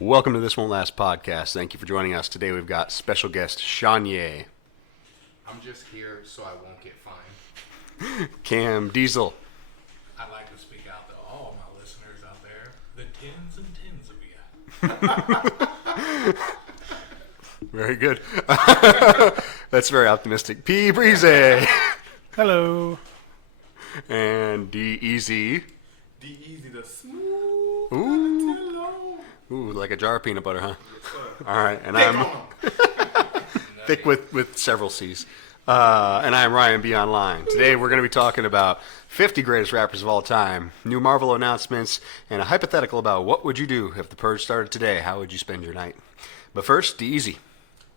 Welcome to This Won't Last podcast. Thank you for joining us. Today we've got special guest Shanye, I'm just here so I won't get fined. Cam Diesel, I'd like to speak out to all my listeners out there, the tens and tens of you. very good. That's very optimistic. P. Breeze Hello. and D. Easy. D-Easy the smooth. Ooh, like a jar of peanut butter, huh? Yes, sir. All right, and Thick I'm on 'em. thick with several C's. And I'm Ryan B. Online. Today we're going to be talking about 50 greatest rappers of all time, new Marvel announcements, and a hypothetical about what would you do if the purge started today? How would you spend your night? But first, D. Easy,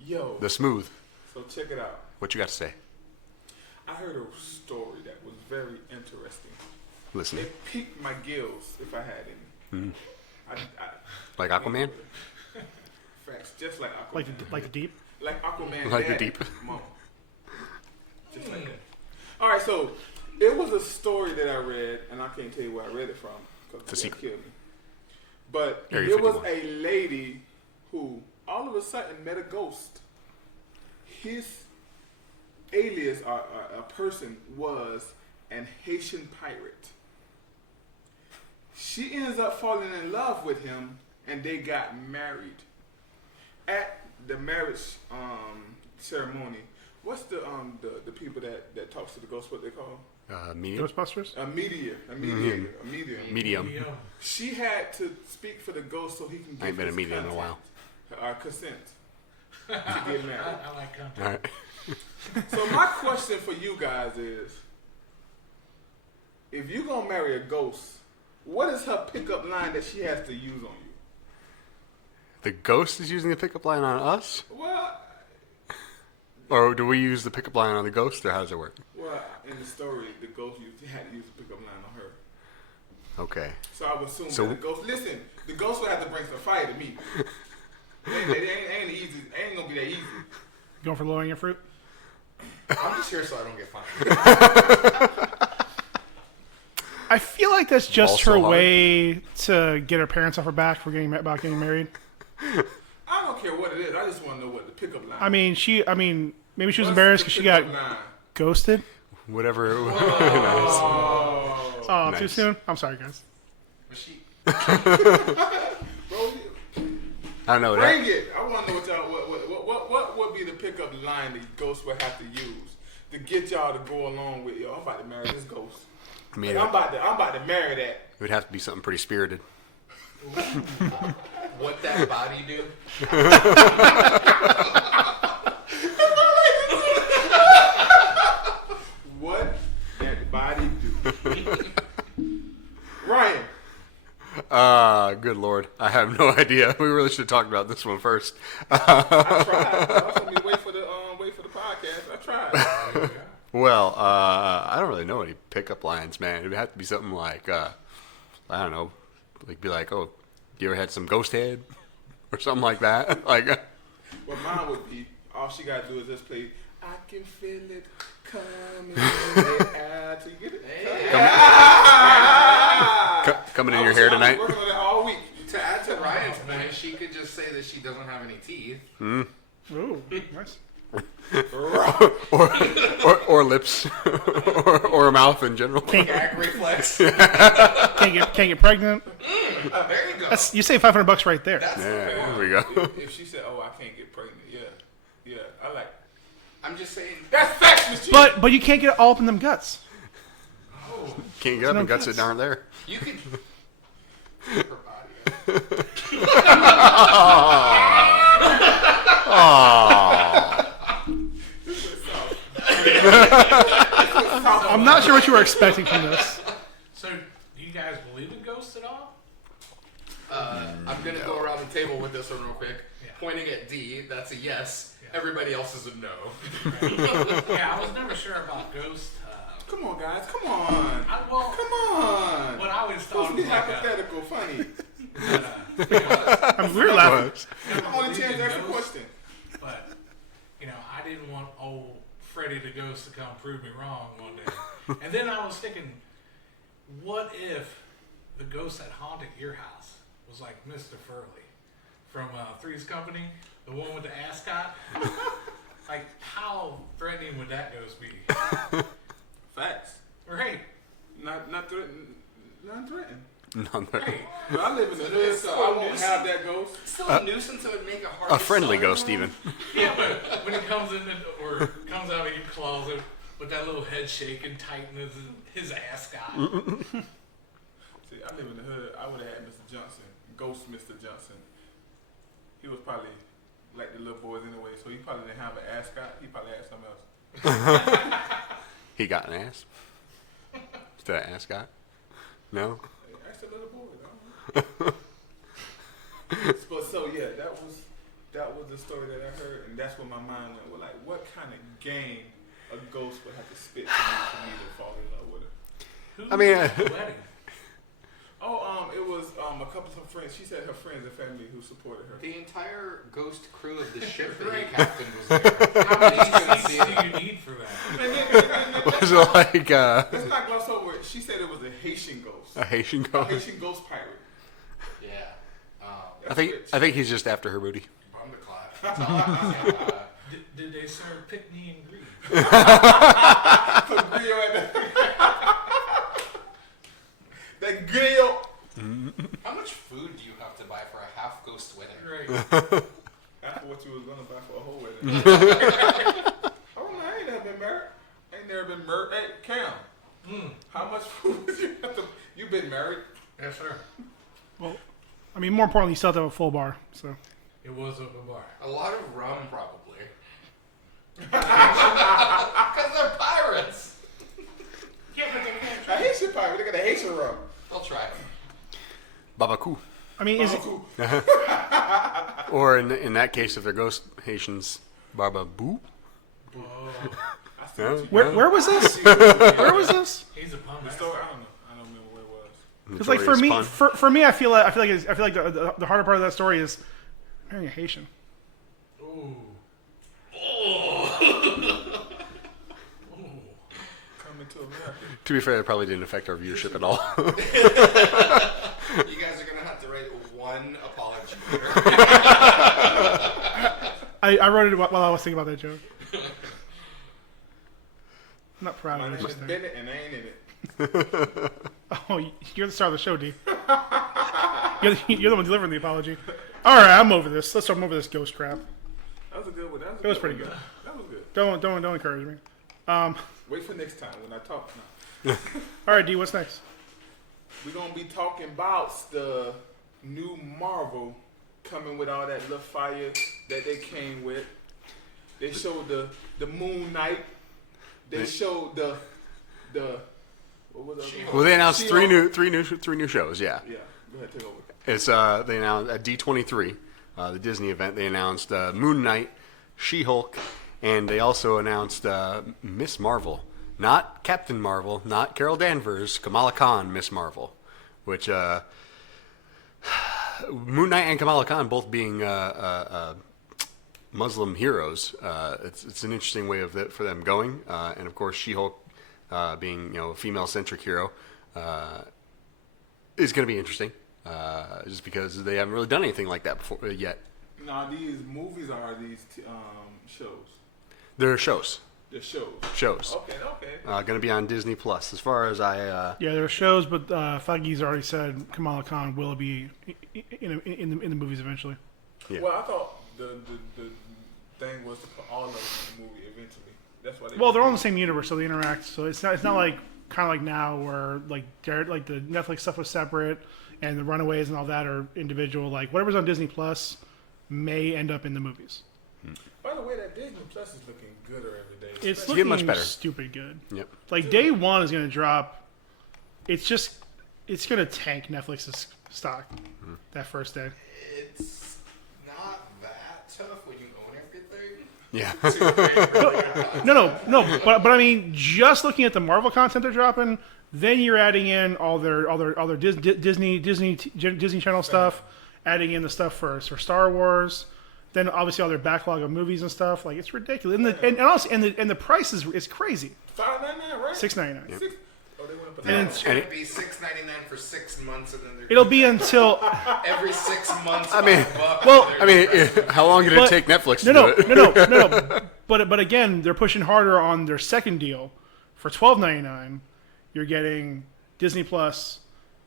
Yo, the smooth. so check it out. What you got to say? I heard a story that was very interesting. Listen, It piqued my gills if I had any. like Aquaman? Facts, just like Aquaman. Like the deep. Like Aquaman. Like the daddy, deep. Mama. Just like that. All right, so it was a story that I read, and I can't tell you where I read it from because It's a secret. killed me. But Area there was 51. a lady who all of a sudden met a ghost. His alias, or a person, was an Haitian pirate. She ends up falling in love with him, and they got married. At the marriage ceremony, what's the people that talks to the ghost? What they call? Medium? Ghostbusters. A mediator. Medium. She had to speak for the ghost so he can give I ain't been a his medium in a while. consent to get married. I like content. All right. So my question for you guys is, if you're gonna marry a ghost, what is her pickup line that she has to use on you? The ghost is using the pickup line on us? Well, Or do we use the pickup line on the ghost, or how does it work? in the story, the ghost had to use the pickup line on her. Okay. So I would assume So- that the ghost. Listen, the ghost would have to bring some fire to me. It ain't easy. It ain't gonna be that easy. Going for low hanging fruit. I'm just here so I don't get fined. I feel like that's just Also her hard. way to get her parents off her back for about getting married. I don't care what it is. I just want to know what the pickup line. I mean, maybe she was What's embarrassed the because she got pickup line? ghosted. Whatever. Oh, too Nice. soon. I'm sorry, guys. But she, Bro, I don't know. bring it. I want to know what would be the pickup line the ghost would have to use to get y'all to go along with yo. I'm about to marry this ghost. I mean, I'm about to marry that. it would have to be something pretty spirited. what that body do? What that body do? Ryan, Good lord. I have no idea. We really should have talked about this one first. I tried. I told me to wait for the podcast. I tried. Well, I don't really know any pickup lines, man. It would have to be something like, I don't know, be like, oh, you ever had some ghost head? Or something like that. Like, Well, mine would be all she gotta do is just play. I can feel it coming. Till you get it. coming in your hair tonight. Working on it all week. To add to Ryan's point, she could just say that she doesn't have any teeth. Ooh, nice. or lips. or a mouth in general. Gag reflex. Can't get pregnant. There you go. You save $500 right there. That's Yeah, there we go. If she said, "Oh, I can't get pregnant," yeah, I like. I'm just saying. That's facts, Miss G. But you can't get all up in them guts. Can't get up no and guts guts. it aren't there. You could. Her body. I'm not sure what you were expecting from this. So, do you guys believe in ghosts at all? I'm gonna go around the table with this one real quick. Yeah. Pointing at D, that's a yes. Everybody else is a no. Yeah, I was never sure about ghosts. Come on, guys. Come on. Well, Come on. what I always Supposed thought to be was like hypothetical, funny. We were laughing. Only chance to ask a question. But, I didn't want old Freddy the Ghost to come prove me wrong one day. And then I was thinking, what if the ghost that haunted your house was like Mr. Furley? from Three's Company, the one with the ascot. Like, how threatening would that ghost be? Facts. Right. Not threatened. Not threatened. None there. Right. But I live in the hood, so I won't have that ghost. It's still a nuisance. It would make it hard. A to friendly sell ghost, everyone. even. Yeah, but when he comes in or comes out of your closet with that little head shaking, tightening his ascot. See, I live in the hood. I would have had Mr. Johnson, Ghost Mr. Johnson. He was probably like the little boys anyway, so he probably didn't have an ascot. He probably had something else. He got an ass. Is that an ascot? No? Hey, ask the little boys. I don't know. But so yeah, that was the story that I heard, and that's where my mind went. Well, like, what kind of game a ghost would have to spit for me to fall in love with her? Who I mean, was at the wedding? Oh, it was a couple of her friends. She said her friends and family who supported her. The entire ghost crew of the ship that Right. he captained was there. How many couldn't seats see do it. you need for that? Was it like Let's not gloss over it. She said it was a Haitian ghost. a Haitian A ghost? Haitian ghost pirate. Yeah. I think he's just after her booty. Bum the clap. That's all I can say about that. Did they serve pick me and greed? Put grill at that grill. How much food do you have to buy for a half ghost wedding? Right. After what you was gonna buy for a whole wedding. Oh no, I ain't never been married. Ain't never been married. Hey, Cam, how much food do you have to? You been married? Yes, sir. Well, I mean, more importantly, you still have to have a full bar. So It was a bar. A lot of rum, probably. Because they're pirates. Yeah, but they can't. A Haitian pirate. They got a Haitian rum. They'll try it. Babaku. I mean, is it? Or in that case, if they're ghost Haitians, Barbaboo? I see Yeah. what you Where was this? Where was this? He's a pun The master. story, I don't know. I don't remember where it was. Because like for me, for me, I feel like the harder part of that story is marrying a Haitian. Ooh. Coming to America. To be fair, it probably didn't affect our viewership at all. You guys are going to have to write one apology here. I wrote it while I was thinking about that joke. I'm not proud My of name it. is Just Bennett, and I ain't in it. Oh, you're the star of the show, D. You're the one delivering the apology. All right, I'm over this. I'm over this ghost crap. That was a good one. It was pretty good. That was good. Don't encourage me. Wait for next time when I talk. No. All right, D. What's next? We're gonna be talking about the new Marvel coming with all that little fire that they came with. They showed the Moon Knight. They showed the what was that? Well, they announced three She-Hulk. new shows. Yeah, Yeah, go ahead, take over. it's they announced at D23, the Disney event. They announced Moon Knight, She-Hulk, and they also announced Miss Marvel, not Captain Marvel, not Carol Danvers, Kamala Khan, Miss Marvel, which Moon Knight and Kamala Khan both being Muslim heroes. It's an interesting way for them going, and of course She-Hulk being a female-centric hero is going to be interesting, just because they haven't really done anything like that before yet. Now these movies are these shows. They're shows. The shows. Shows. Okay. Going to be on Disney Plus. As far as Yeah, there are shows, but Feige's already said Kamala Khan will be in the movies eventually. Yeah. Well, I thought the thing was to put all of them in the movie eventually. That's why they. Well, they're all in the same universe, so they interact. So it's not like kind of like now where like the Netflix stuff was separate and the Runaways and all that are individual. Like whatever's on Disney Plus may end up in the movies. By the way, that Disney Plus is looking gooder every day. It's getting looking much better. stupid good. Yep. Like day one is going to drop. It's going to tank Netflix's stock that first day. It's not that tough when you own everything. Yeah. No. But I mean, just looking at the Marvel content they're dropping, then you're adding in all their Disney Channel stuff, adding in the stuff for Star Wars, then obviously all their backlog of movies and stuff. Like it's ridiculous, and the price is crazy. $5.99, right? $6.99. Six. Oh, they went But And It's it's- gonna be $6.99 for 6 months, and then they're it'll be until every 6 months. I mean, $5. well, They're I mean, aggressive. how long did it But- take Netflix to no, do it? no. But again, they're pushing harder on their second deal. For $12.99, you're getting Disney Plus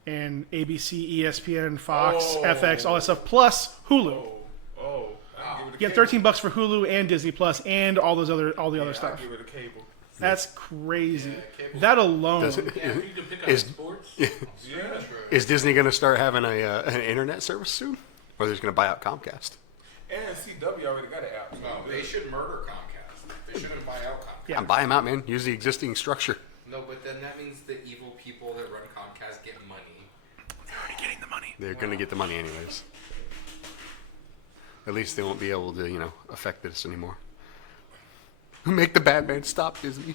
and ABC, ESPN, Fox, Oh. FX, all that stuff, plus Hulu. Oh, I give it a You get cable. $13 for Hulu and Disney Plus and all the other I stuff. give it a cable. That's crazy. cable. That alone. Does it- Yeah, if you can pick up Is- sports. Yeah. Is Disney going to start having an internet service soon? Or they're just going to buy out Comcast? And CW already got an app. Well, they should murder Comcast. They shouldn't buy out Comcast. Yeah. Buy them out, man. Use the existing structure. No, but then that means the evil people that run Comcast get money. Getting the money. They're going to get the money anyways. At least they won't be able to, affect this anymore. Make the Batman stop, Disney.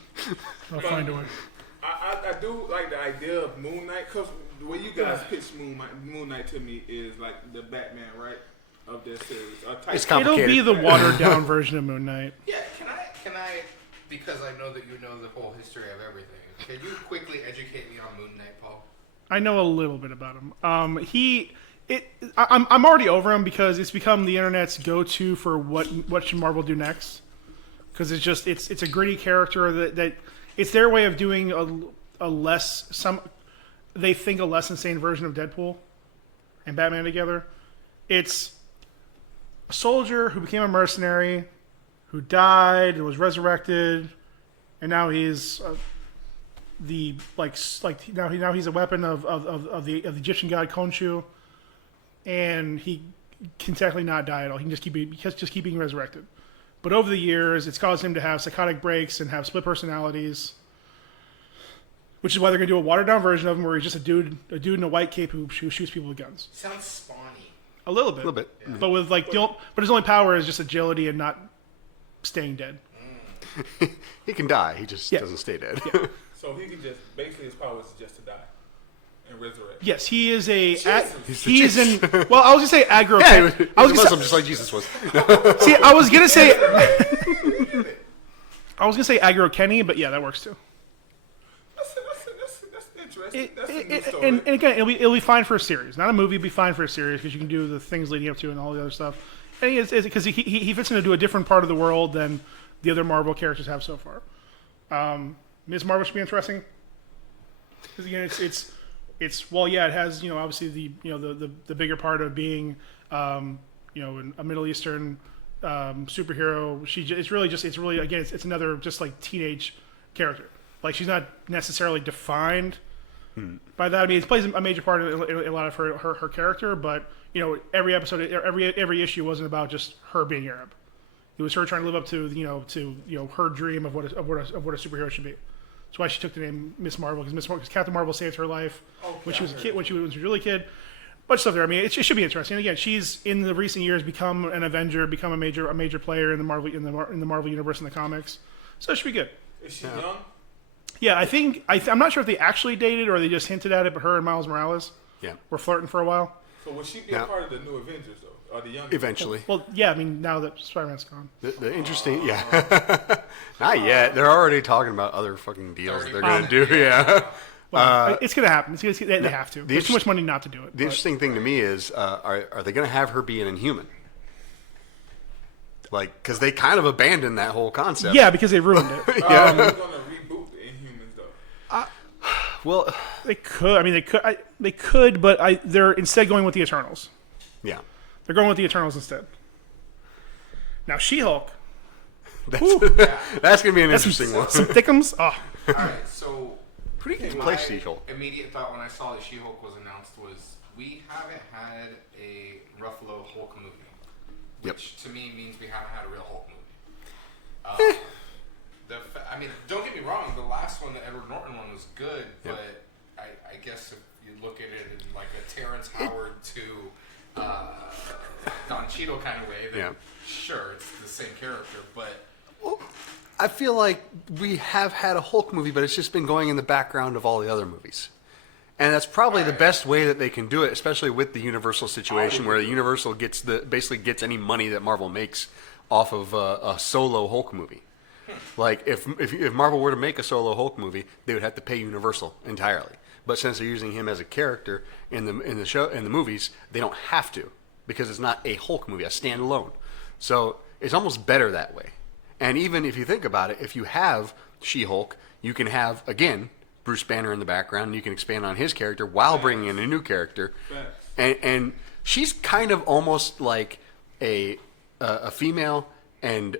I'll find a way. I do like the idea of Moon Knight because the way you guys pitch Moon Knight to me is like the Batman, right? Of this series. It's It'll complicated. be the watered down version of Moon Knight. Yeah, can I, because I know that you know the whole history of everything, can you quickly educate me on Moon Knight, Paul? I know a little bit about him. I'm already over him because it's become the internet's go-to for what should Marvel do next. Because it's a gritty character that it's their way of doing a less they think a less insane version of Deadpool and Batman together. It's a soldier who became a mercenary, who died and was resurrected, and now he's now he's a weapon of the Egyptian god Khonshu, and he can technically not die at all. He can just keep being resurrected. But over the years, it's caused him to have psychotic breaks and have split personalities, which is why they're going to do a watered down version of him where he's just a dude in a white cape who shoots people with guns. Sounds spawny. A little bit. But with but his only power is just agility and not staying dead. He can die. He just Yeah. doesn't stay dead. So he can just basically his power is just to die and resurrect. Yes, he is a. He's the He's in. Well, I was gonna say aggro. Yeah, he was, he I was was a gonna Muslim, say, just like Jesus was. see. I was gonna say. I was gonna say aggro Kenny, but yeah, that works too. That's interesting. That's a new And story. again, it'll be fine for a series, not a movie. It'll be fine for a series because you can do the things leading up to and all the other stuff. And because he fits into a different part of the world than the other Marvel characters have so far. Ms. Marvel should be interesting because again, it's well, yeah, it has obviously the bigger part of being a Middle Eastern superhero. It's really again it's another just like teenage character. Like she's not necessarily defined by that. I mean, it plays a major part in a lot of her character, but every episode, every issue wasn't about just her being Arab. It was her trying to live up to her dream of what a superhero should be. That's why she took the name Miss Marvel because Captain Marvel saved her life when she was a kid, when she was really a kid. Bunch of stuff there. I mean, it should be interesting. And again, she's in the recent years become an Avenger, become a major player in the Marvel universe in the comics. So it should be good. Is she young? Yeah, I'm not sure if they actually dated or they just hinted at it, but her and Miles Morales Yeah, were flirting for a while. So will she be Yeah. a part of the new Avengers though, or the young? eventually. Well, yeah, I mean, now that Spider-Man's gone. The interesting, yeah. Not yet. They're already talking about other fucking deals they're going to do. Yeah. Well, it's going to happen. They have to. There's too interest- much money not to do it. The interesting thing to me is, are they going to have her be an Inhuman? Like, because they kind of abandoned that whole concept. Yeah, because they ruined it. They're gonna reboot the Inhumans though. Well, They could. I mean, they could, but they're instead going with the Eternals. yeah. They're going with the Eternals instead. Now, She-Hulk. That's going to be an That's interesting one. some thickums. Oh, Alright, so Pretty good my play, She-Hulk. immediate thought when I saw that She-Hulk was announced was we haven't had a Ruffalo Hulk movie. Yep. Which to me means we haven't had a real Hulk movie. I mean, don't get me wrong, the last one, the Edward Norton one, was good, Yep. but I guess if you look at it in like a Terrence Howard to Don Cheadle kind of way, then Yeah. sure, it's the same character, but I feel like we have had a Hulk movie, but it's just been going in the background of all the other movies. And that's probably the best way that they can do it, especially with the Universal situation, where Universal basically gets any money that Marvel makes off of a solo Hulk movie. Like if Marvel were to make a solo Hulk movie, they would have to pay Universal entirely. But since they're using him as a character in the movies, they don't have to because it's not a Hulk movie, a standalone. So it's almost better that way. And even if you think about it, if you have She-Hulk, you can have again Bruce Banner in the background, and you can expand on his character while bringing in a new character. And she's kind of almost like a female and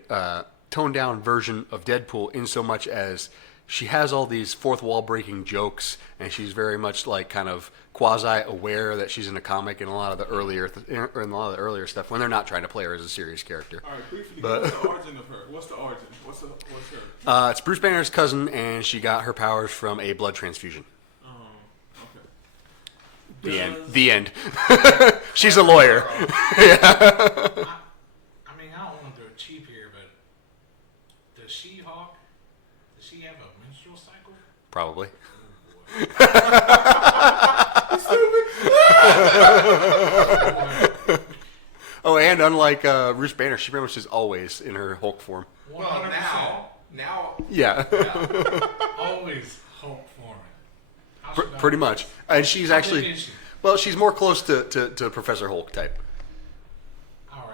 toned down version of Deadpool in so much as she has all these fourth wall breaking jokes, and she's very much like kind of quasi aware that she's in a comic in a lot of the earlier stuff when they're not trying to play her as a serious character. All right, briefly, what's the origin of her? What's the origin? What's her? It's Bruce Banner's cousin, and she got her powers from a blood transfusion. Okay. The end. She's a lawyer. I mean, I don't want to go cheap here, but does She-Hulk, does she have a menstrual cycle? Probably. Oh, and unlike Bruce Banner, she pretty much is always in her Hulk form. 100%. Well, now, Yeah, Always Hulk forming. How should I- pretty much. And she's How big actually, is she? well, she's more close to Professor Hulk type. All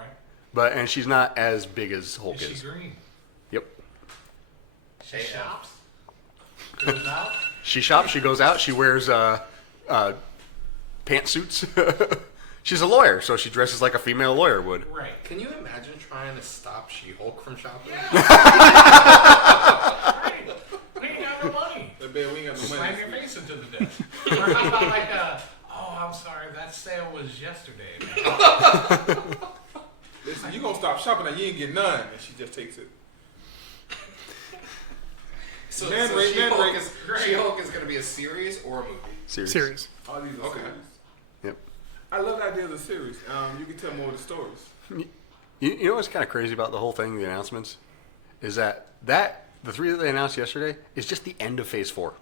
right. And she's not as big as Hulk Is is. she green? Yep. She shops? Goes out? She shops, she goes out, she wears pantsuits. She's a lawyer, so she dresses like a female lawyer would. Right. can you imagine trying to stop She-Hulk from shopping? Right. We ain't got no money. That bad, we ain't got no Slam money. your face into the desk. Or how about like, oh, I'm sorry, that sale was yesterday. Listen, you gonna stop shopping and you ain't get none, and she just takes it. So, Man, so Ray, She-Hulk, Ray. is, She-Hulk is going to be a series or a movie? Series. All these are Okay. series. Yep. I love the idea of the series. You can tell more of the stories. You know what's kind of crazy about the whole thing, the announcements, is that the three that they announced yesterday is just the end of Phase 4.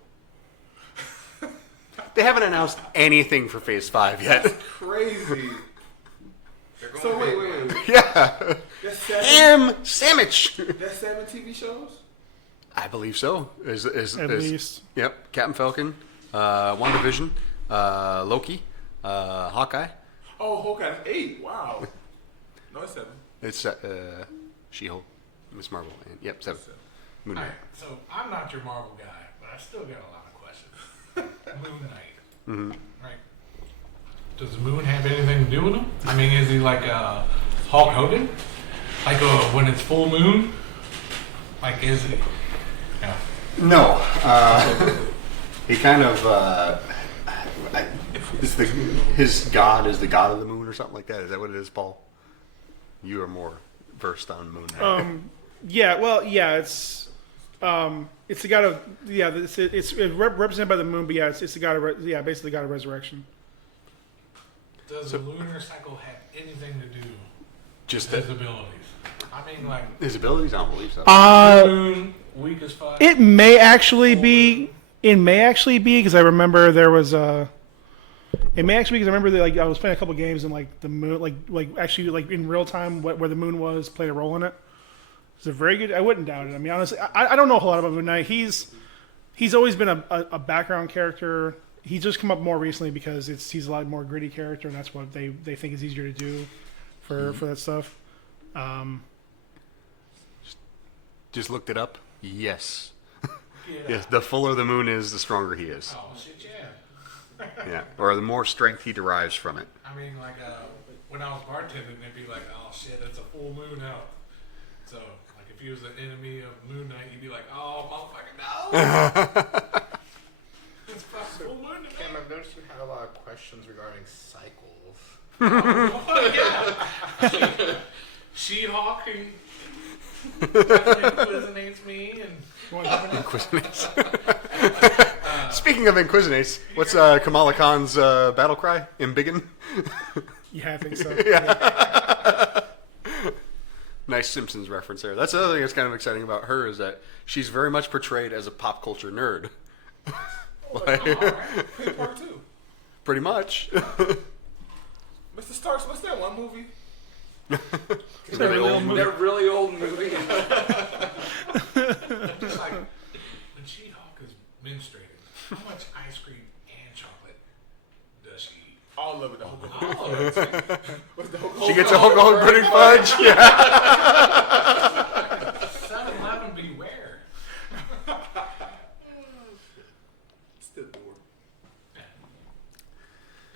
They haven't announced anything for Phase 5 yet. Crazy. They're going So to wait. Yeah. That's seven. Ham sandwich. That's 7 TV shows. I believe so. At least. Yep. Captain Falcon, WandaVision, Loki, Hawkeye. Oh, Hawkeye, that's 8. Wow. No, it's 7. It's She-Hulk, Miss Marvel, and yep, 7. Moon All Knight. right, so I'm not your Marvel guy, but I still got a lot of questions. Moon Knight. Mm-hmm. Right. Does the moon have anything to do with him? I mean, is he like Hulk Hogan? Like when it's full moon? Like, is he? Yeah. No. He kind of his god is the god of the moon or something like that. Is that what it is, Paul? You are more versed on Moon Knight. Yeah, well, yeah, it's the god of it's represented by the moon, but yeah, it's the god of basically god of resurrection. Does the lunar cycle have anything to do Just with that his abilities? I mean, like, his abilities, I don't believe so. moon, weak as fuck. It may actually be. It may actually be because I remember there was a. It may actually be because I remember that, like, I was playing a couple games and like the moon, like actually like in real time where the moon was played a role in it. It's a very good. I wouldn't doubt it. I mean, honestly, I don't know a whole lot about Moon Knight. He's always been a background character. He's just come up more recently because he's a lot more gritty character, and that's what they think is easier to do for that stuff. Just looked it up. Yes. Yeah. Yes. The fuller the moon is, the stronger he is. Oh shit, yeah. Yeah. Or the more strength he derives from it. I mean, like, when I was bartending, they'd be like, "Oh shit, it's a full moon out." So, like, if he was an enemy of Moon Knight, he'd be like, "Oh, motherfucker, no!" It's fucking full moon today. Cam, I've noticed you had a lot of questions regarding cycles. Oh, yeah. She-Hulk inquisinates me, and Inquisinates. Speaking of Inquisinates, what's Kamala Khan's battle cry? Embiggen? Yeah, I think so. Nice Simpsons reference there. That's the other thing that's kind of exciting about her is that she's very much portrayed as a pop culture nerd. Hey, part 2. Pretty much. Mr. Starks, what's that one movie? It's a really old movie. That really old movie. Oh, that's it. What's the She gets a Hulk pudding fudge. Yeah. 7-Eleven beware. Still bored.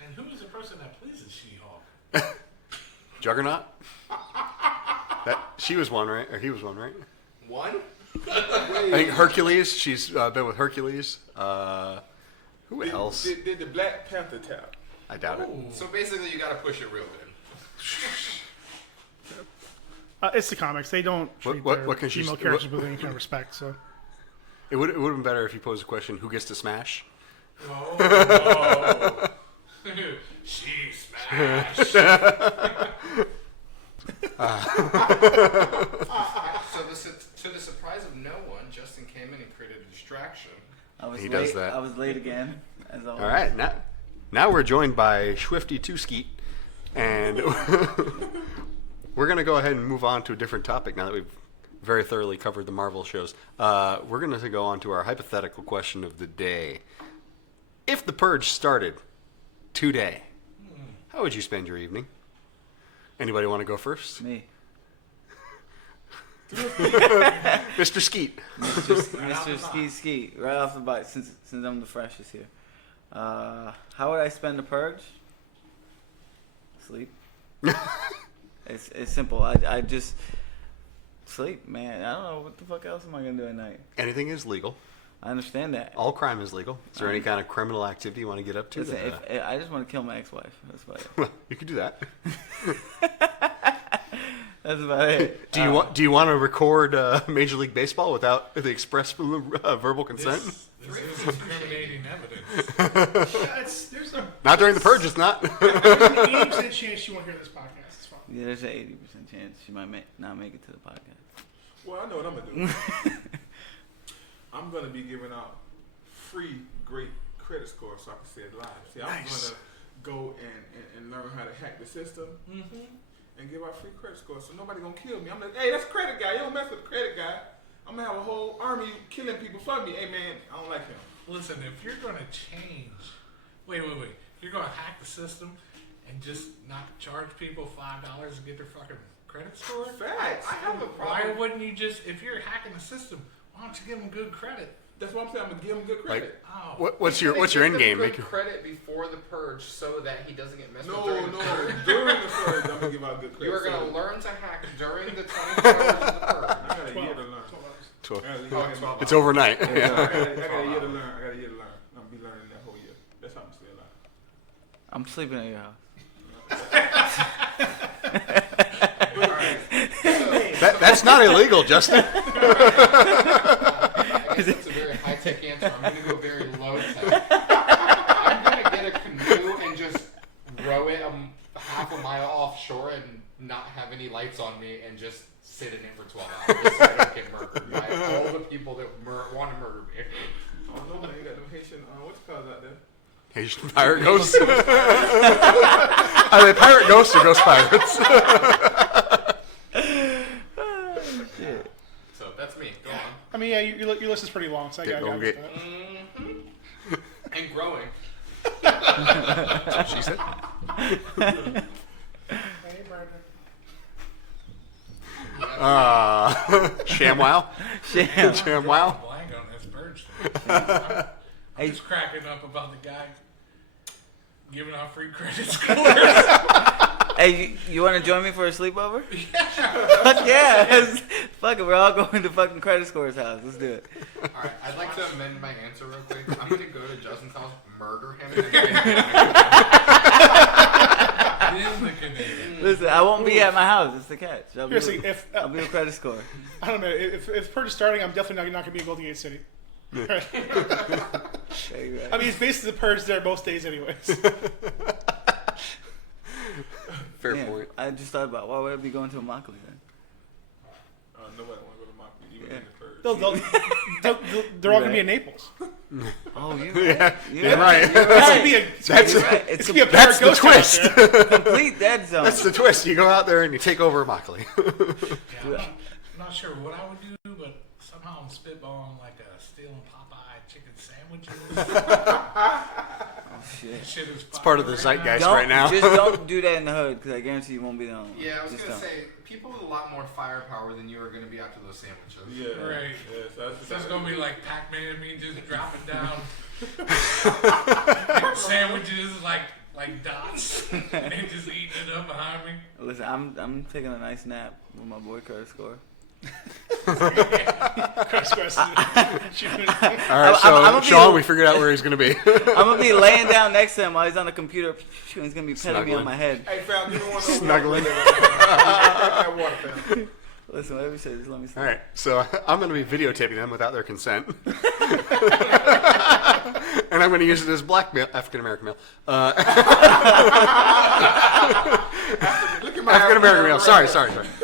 And who is the person that pleases She-Hulk? Juggernaut. She was one, right? Or he was one, right? One? I think Hercules. She's been with Hercules. Who else? Did the Black Panther tap? I doubt it. Ooh. So basically, you got to push it real good. It's the comics. They don't treat What their can she- female characters with any kind of respect. So It would have been better if you posed a question: Who gets to smash? Whoa. She smashed. So to the surprise of no one, Justin came in and created a distraction. I was He late. does that. I was late again, as always. All right, now we're joined by Swifty Two Skeet, and we're gonna go ahead and move on to a different topic now that we've very thoroughly covered the Marvel shows. We're gonna go on to our hypothetical question of the day. If the Purge started today, how would you spend your evening? Anybody want to go first? Me. Mr. Skeet. Mr. Ski, right off the bat, since I'm the freshest here. How would I spend the purge? Sleep. It's simple. I just sleep, man. I don't know what the fuck else am I gonna do at night. Anything is legal. I understand that. All crime is legal. Is there any kind of criminal activity you want to get up to? Listen, that, if I just want to kill my ex-wife. That's about it. well, you could do that. That's about it. Do you want to record Major League Baseball without the express verbal consent? This is incriminating evidence. there's a Not during the Purge. It's not. there's an 80% chance you won't hear this podcast. It's fine. Yeah, there's an 80% chance she might not make it to the podcast. Well, I know what I'm gonna do. I'm gonna be giving out free, great credit scores so I can say it live. See, I'm gonna go and learn how to hack the system and give out free credit scores so nobody gonna kill me. I'm like, hey, that's credit guy. You don't mess with the credit guy. I'm gonna have a whole army killing people for me. Hey man, I don't like him. Listen, if you're going to change, wait. If you're going to hack the system and just not charge people $5 to get their fucking credit score, Facts. I have a why problem. wouldn't you just, if you're hacking the system, why don't you give them good credit? That's what I'm saying. I'm gonna give him good credit. Oh, What's your end game? Good Make your- credit before the Purge so that he doesn't get messed No, with during the Purge. during the purge, I'm gonna give out good credit. You are going So, to learn to hack during the 24 hours of the I Purge. got a year to learn. 12. I got a year to Oh, learn. 12 It's overnight. I Yeah. got a year to learn. I got a year to learn. I'm gonna be learning that whole year. That's how I'm still alive. I'm sleeping at your house. That's not illegal, Justin. I guess that's a very high-tech answer. I'm going to go very low-tech. I'm going to get a canoe and just row it half a mile offshore and not have any lights on me and just sit in it for 12 hours so I don't get murdered by all the people that want to murder me. I don't know, man. You got them Haitian, what's it called out there? Haitian pirate ghosts. Are they pirate ghosts or ghost pirates? Shit. So that's me. Go on. I mean, yeah, your list is pretty long, so I got Okay. that. And growing. She said. Hey, Brandon. ShamWow. Shit. ShamWow. blank on this Purge thing. I'm Hey. just cracking up about the guy giving out free credit scores. Hey, you want to join me for a sleepover? Fuck yeah. Fuck it, we're all going to fucking Credit Score's house. Let's do it. Alright, I'd like to amend my answer real quick. I'm going to go to Justin's house, murder him, and then In the canoe. Listen, I won't be at my house. It's the catch. I'll be Seriously, with, if I'll be with Credit Score. I don't know, if Purge is starting, I'm definitely not going to be in Golden Gate City. There you go. I mean, it's basically the Purge there most days, anyways. Fair Yeah, point. I just thought about why would I be going to a Immokalee then? Nobody want to go to Mockley, even Yeah. in the purge. They're all going to be in Naples. Oh, you Yeah, You're you're right. It's going to be a, That's You're right. it's It's gonna be a that's pirate the ghost house twist. there. complete dead zone. That's the twist. You go out there and you take over Immokalee. Yeah, I'm not sure what I would do, but somehow I'm spitballing like stealing Popeye chicken sandwiches. shit. Shit is It's part of the popular zeitgeist Don't right now. just don't do that in the hood because I guarantee you won't be the only one. Yeah, I was Just gonna don't. say people with a lot more firepower than you are gonna be after those sandwiches. Yeah. Right. Yeah, so that's So it's gonna be like Pac-Man, me just dropping down sandwiches like dots and just eating it up behind me. Listen, I'm taking a nice nap with my boy Curtis Score. Chris Weston. Shooting. All right, so I'm gonna be- Sean, we figured out where he's going to be. I'm gonna be laying down next to him while he's on the computer. And he's gonna be petting me Snuggling. on my head. Hey, fam, give me one of those. Snuggling. That water, fam. Listen, whatever you say, just let me sleep. All right, so I'm going to be videotaping them without their consent. And I'm going to use it as blackmail, African American mail. Look at my African American mail. Sorry.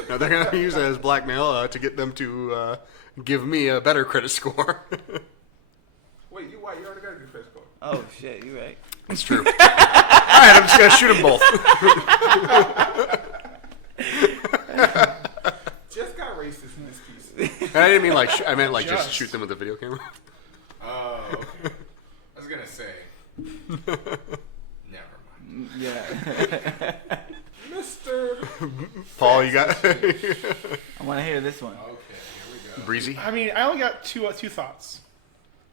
No, they're going to use it as blackmail to get them to give me a better credit score. Wait, you white? You already got a good credit score. Oh shit, you right. It's true. All right, I'm just going to shoot them both. Just got racist in this piece. And I didn't mean like I meant like just Just. shoot them with a video camera. Oh, okay. I was gonna say. Never mind. Yeah. Mr. Paul, you got I want to hear this one. Okay, here we go. breezy. I mean, I only got two thoughts.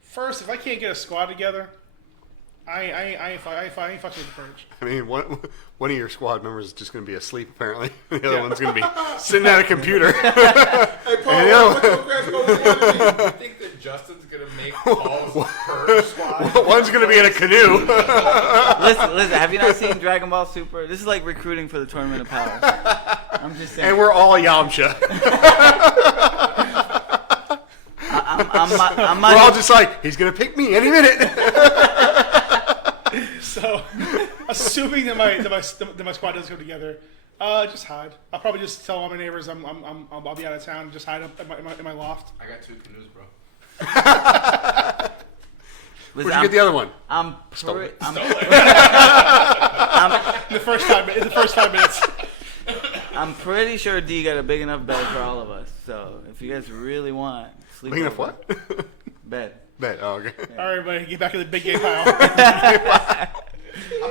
First, if I can't get a squad together, I ain't fucking with the purge. I mean, one of your squad members is just going to be asleep apparently. The other one's going to be sitting at a computer. Hey, Paul, And the other what's your credit score? What you want to be? I think that Justin's gonna make Paul's purge squad. One's going to be in a canoe. Listen. Have you not seen Dragon Ball Super? This is like recruiting for the Tournament of Power. I'm just saying. And we're all Yamcha. I'm We're all just like, he's going to pick me any minute. So, assuming that my squad does go together, just hide. I'll probably just tell all my neighbors I'll be out of town. Just hide up in my loft. I got 2 canoes, bro. Where'd you get the other one? I'm Stole it. In the first 5 minutes. I'm pretty sure D got a big enough bed for all of us. So if you guys really want, sleep Big enough over. what? Bed. Bet. Oh, okay. All right, everybody, get back to the big game pile. I'm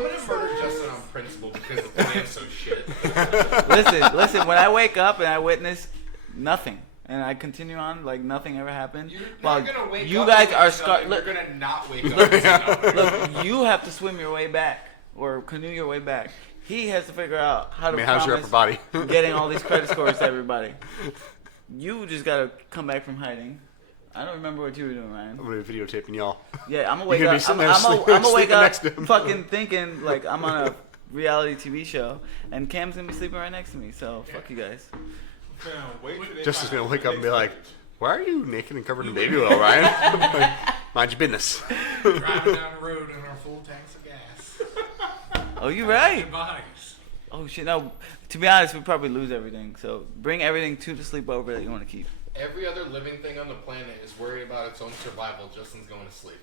gonna murder Justin on principle because the plan's so shit. Listen. When I wake up and I witness nothing, and I continue on like nothing ever happened, You're while not gonna wake you up guys and are see nothing. scarred. You're gonna not wake up and see nothing. Look, you have to swim your way back or canoe your way back. He has to figure out how to I mean, how's your upper body? getting all these credit scores to everybody. You just gotta come back from hiding. I don't remember what you were doing, Ryan. I'm going to be videotaping y'all. Yeah, I'm gonna wake You're gonna up. be sitting I'm there gonna wake sleeping up next to him. fucking thinking like I'm on a reality TV show, and Cam's gonna be sleeping right next to me. So fuck you guys. Fam, wait till they Justin's find going to out wake the up and be next like, page. why are you naked and covered in baby oil, Ryan? Like, mind your business. Driving down the road in our full tanks of gas. Oh, you right. Good bodies. Oh shit. No, to be honest, we probably lose everything. So bring everything to the sleepover that you want to keep. Every other living thing on the planet is worried about its own survival. Justin's going to sleep.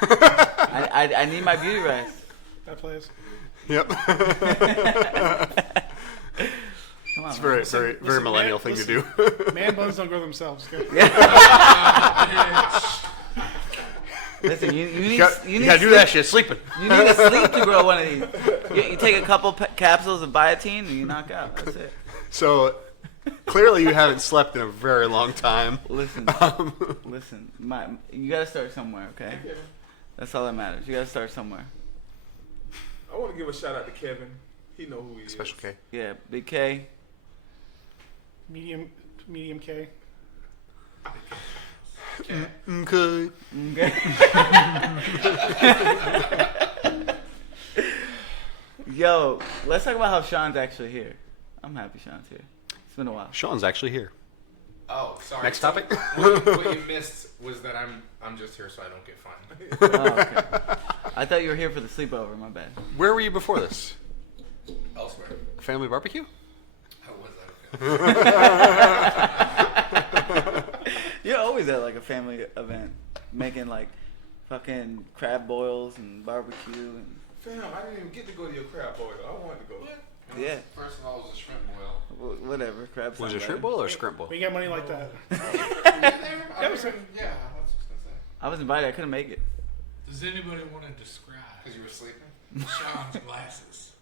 I need my beauty rest. That plays. Yep. Come on. It's man. very, Listen, very, very listen, millennial man, thing to do. Man buns don't grow themselves. Okay? Listen, you need You got you need to do sleep- that shit sleeping. You need to sleep to grow one of these. You take a couple capsules of biotin and you knock out. That's it. So clearly you haven't slept in a very long time. Listen, listen. You gotta start somewhere, okay? Kevin, That's all that matters. You gotta start somewhere. I want to give a shout out to Kevin. He know who he is. Special K. Yeah, Big K. Medium K. Okay. Okay. Yo, let's talk about how Sean's actually here. I'm happy Sean's here. It's been a while. Sean's actually here. Oh, sorry. Next topic. What you missed was that I'm just here so I don't get fined. Oh, okay. I thought you were here for the sleepover. My bad. Where were you before this? Elsewhere. Family barbecue? How was that? You're always at like a family event, making like fucking crab boils and barbecue and Fam, I didn't even get to go to your crab boil. I wanted to go. yeah, First of all, it was a shrimp boil. whatever. Crab. Was it sound shrimp better. boil or scrimp boil? We ain't got money like that. Yeah, I was just gonna say. I was invited. I couldn't make it. Does anybody want to describe Because you were sleeping? Sean's glasses.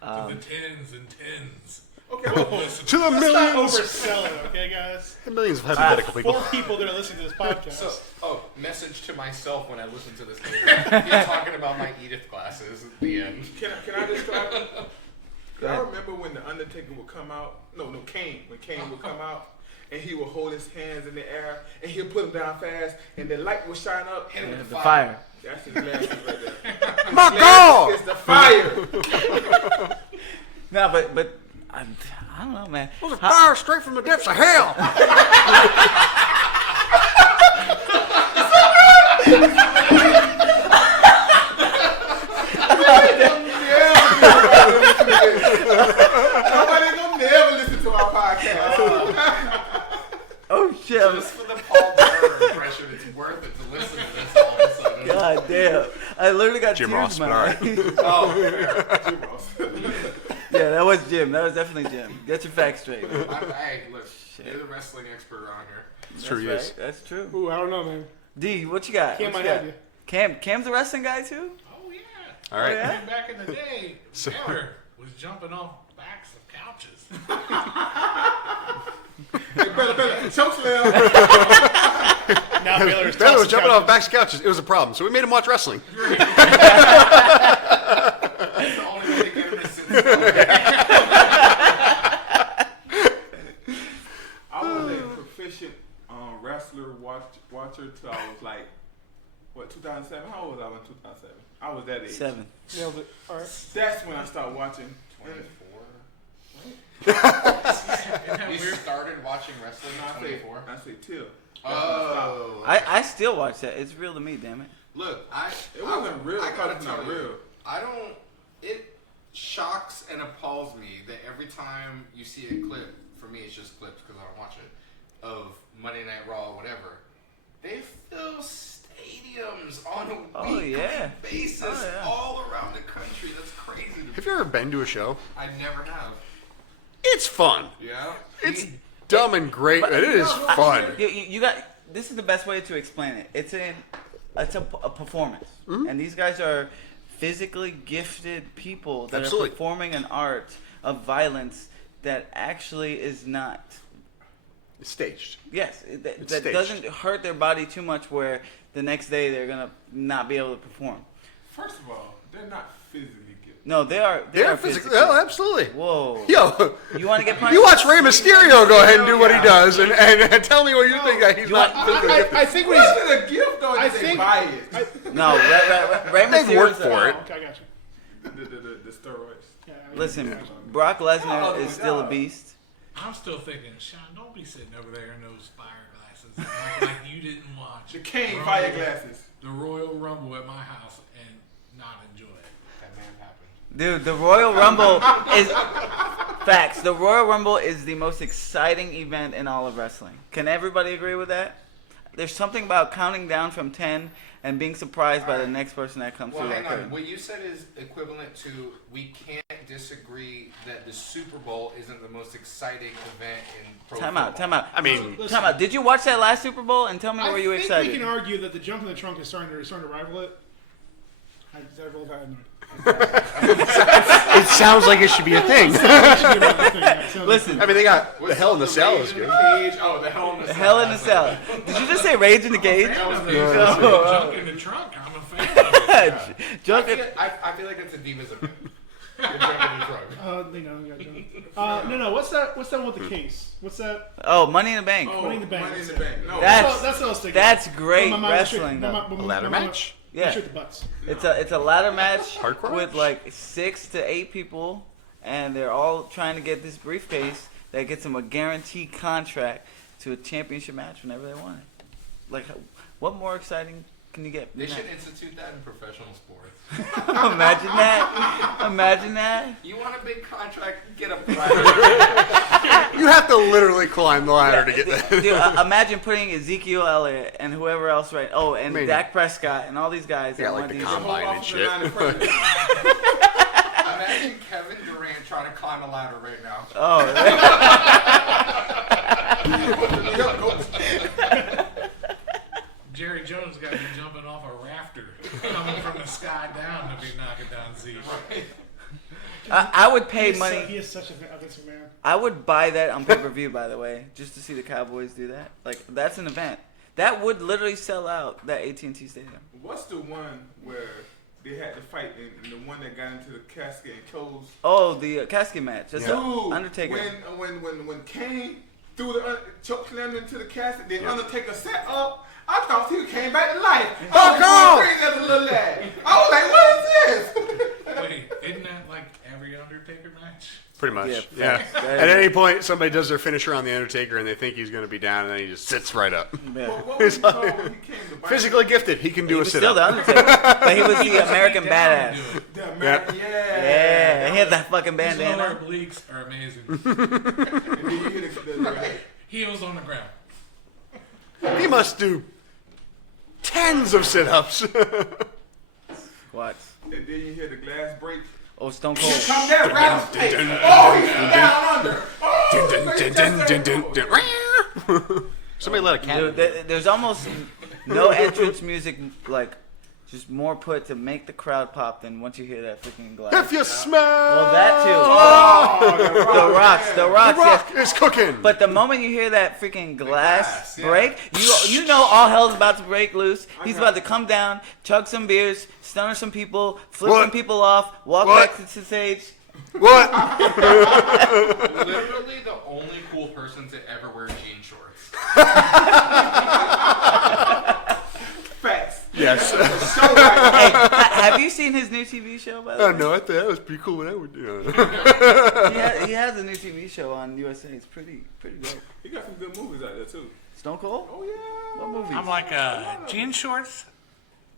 To the tens and tens. Okay, To the Let's not millions, oversell it, okay, guys? millions of hypothetical people. 4 people that are listening to this podcast. So, message to myself when I listen to this later. You're talking about my Edith glasses at the end. can I describe it? Y'all remember when the Undertaker would come out? No, Kane. When Kane would come out, and he would hold his hands in the air, and he'll put them down fast, and the light would shine up. Hit him with The fire. That's his glasses right there. My Glasses God! is the fire. No, but I don't know, man. Those are fire straight from the depths of hell. Nobody gonna never listen to our podcast. Oh shit! Just for the Paul Bearer impression, it's worth it to listen to this all of a sudden. God damn! I literally got Jim tears Ross, in but my all eyes. Oh, Jim Ross. Yeah, that was Jim. That was definitely Jim. Get your facts straight. hey, look, you're the wrestling expert around here. It's true, That's yes. right. That's true. Ooh, I don't know, man. D, what you got? Cam What might you have got? you. Cam's a wrestling guy too. Oh, yeah. All right. yeah? And back in the day, So- Taylor was jumping off backs of couches. Hey, Bella, choke slam. Now Baylor's Baylor was tossing jumping couches. off backs of couches. It was a problem, so we made him watch wrestling. That's the only way to get him to sit still. I was a proficient wrestler watcher till I was like, what, 2007? How old was I in 2007? I was that age. 7. Nailed it. All right. That's when I started watching. 24. Isn't that You weird? started watching wrestling I at say, 24? I say till. Oh. I still watch that. It's real to me, damn it. Look, It wasn't real. I gotta It's not tell you, real. I don't. It shocks and appalls me that every time you see a clip, for me it's just clips because I don't watch it, of Monday Night Raw or whatever, they fill stadiums on a Oh, weekly yeah. basis Oh, yeah. all around the country. That's crazy to me. Have you ever been to a show? I never have. It's fun. Yeah. It's dumb and great, but it is fun. You got. This is the best way to explain it. It's a performance, and these guys are physically gifted people that Absolutely. are performing an art of violence that actually is not. It's staged. Yes, that staged. doesn't hurt their body too much where the next day they're gonna not be able to perform. First of all, they're not physically gifted. No, they are. They They're are physically. physically. Oh, absolutely. Whoa. Yo, You want to get punched? you watch Rey Mysterio go ahead and do what he does, and tell me what you think that he's You not want- physically gifted. I think What what he's. is it a gift though? I I think think- buy it. No, Rey They've worked Mysterio's for it. Okay, I got you. the steroids. Yeah, I- Listen, Brock Lesnar is still a beast. I'm still thinking, Sean, don't be sitting over there in those fire glasses like you didn't watch The Kane Rumble- fire glasses. the Royal Rumble at my house and not enjoy it. That man happened. Dude, the Royal Rumble is facts. The Royal Rumble is the most exciting event in all of wrestling. Can everybody agree with that? There's something about counting down from 10 and being surprised by the next person that comes Well, through hang that on. curtain. What you said is equivalent to we can't disagree that the Super Bowl isn't the most exciting event in pro Time out, football. time out. I mean, Listen, Time out. Did you watch that last Super Bowl and tell me were you I think excited? we can argue that the jump in the trunk is starting to rival it. Is that real bad? it sounds like it should be a thing. Listen, I mean, they got the What's Hell in the the Cell Rage is in good. the Cage? Oh, the Hell in the Cell. Hell in the Cell. Did you just say Rage in the Cage? Junk in the trunk. I'm a fan of it. Junk I in- feel, I feel like it's a Divas event. You're jumping the drug. They know. I got you. No. What's that one with the case? What's that? Oh, Money in the Bank. Money in the Bank. Money in the bank. No. That's That's what I was thinking. that's great My mind was straight- wrestling. my though. mind- my A mind- ladder my mind- match? Yeah. Straight to butts. It's a ladder match Hardcore with match? like 6 to 8 people, and they're all trying to get this briefcase that gets them a guaranteed contract to a championship match whenever they want it. Like, what more exciting can you get? They than should that? institute that in professional sports. Imagine that. Imagine that. You want a big contract? Get a private. You have to literally climb the ladder to get that. Dude, imagine putting Ezekiel Elliott and whoever else, right? Oh, and I mean- Dak Prescott and all these guys. Yeah, that like want the these- combine and shit. Imagine Kevin Durant trying to climb a ladder right now. Oh, Jerry Jones got me jumping off a rafter, coming from the sky down to be would pay He money. is such a Vince McMahon. I would buy that on pay-per-view, by the way, just to see the Cowboys do that. Like, that's an event. That would literally sell out that AT&T Stadium. What's the one where they had to fight and the one that got into the casket and closed? Oh, the casket match. That's Yeah. Dude, Undertaker. When Kane threw the choke slam into the casket, then Undertaker sat up. I thought he came back to life. Oh, I was God! going crazy as a little lad. I was like, what is this? Wait, isn't that like every Undertaker match? Pretty much. Yeah, Yeah. facts. At any point, somebody does their finisher on the Undertaker, and they think he's going to be down, and then he just sits right up. Yeah. What was he called when he came to bite? Physically gifted, he can do He a was sit still the up. Undertaker, but he was He the was American beat down badass. to do it. The American, Yeah, he had that fucking His lower bandana. obliques are amazing. And then you hear the Heels on the ground. He must do tens of sit-ups. Squats. and then you hear the glass break. Oh, Stone Cold. Come down, rattlesnake. Oh, he's down under. Oh, Somebody let a cat. Dude, there's almost no entrance music, like, just more put to make the crowd pop than once you hear that freaking glass. If you smell. Well, that too. Oh, The Rocks, The yes. Rock is cooking. But the moment you hear that freaking glass glass, yeah. break, you know all hell's about to break loose. He's about to come down, chug some beers, stunner some people, flip What? some people off, walk What? back to the stage. What? Literally the only cool person to ever wear jean shorts. Facts. Yes. So right. Hey, have you seen his new TV show, by the Oh way? no, I thought that was pretty cool when I would do it. He has a new TV show on USA. It's pretty dope. He got some good movies out there too. Stone Cold? Oh yeah. What movies? I'm like, jean shorts?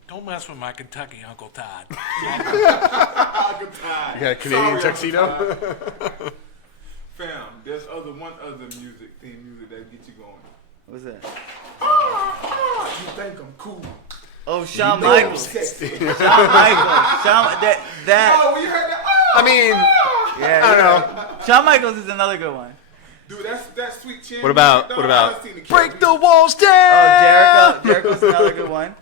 Don't mess with my Kentucky Uncle Todd. Good time. You got a Canadian Sorry, tuxedo? Uncle Todd. Fam, there's one other theme music that get you going. What's that? You think I'm cool? Oh, Shawn Michaels. Sexy. Shawn Michaels. That. Oh, we heard that. I mean, Yeah, I don't know. Shawn Michaels is another good one. Dude, that sweet chin. What about music, dog, I done seen the break Cavs. the walls down? Oh, Jericho. Jericho's another good one.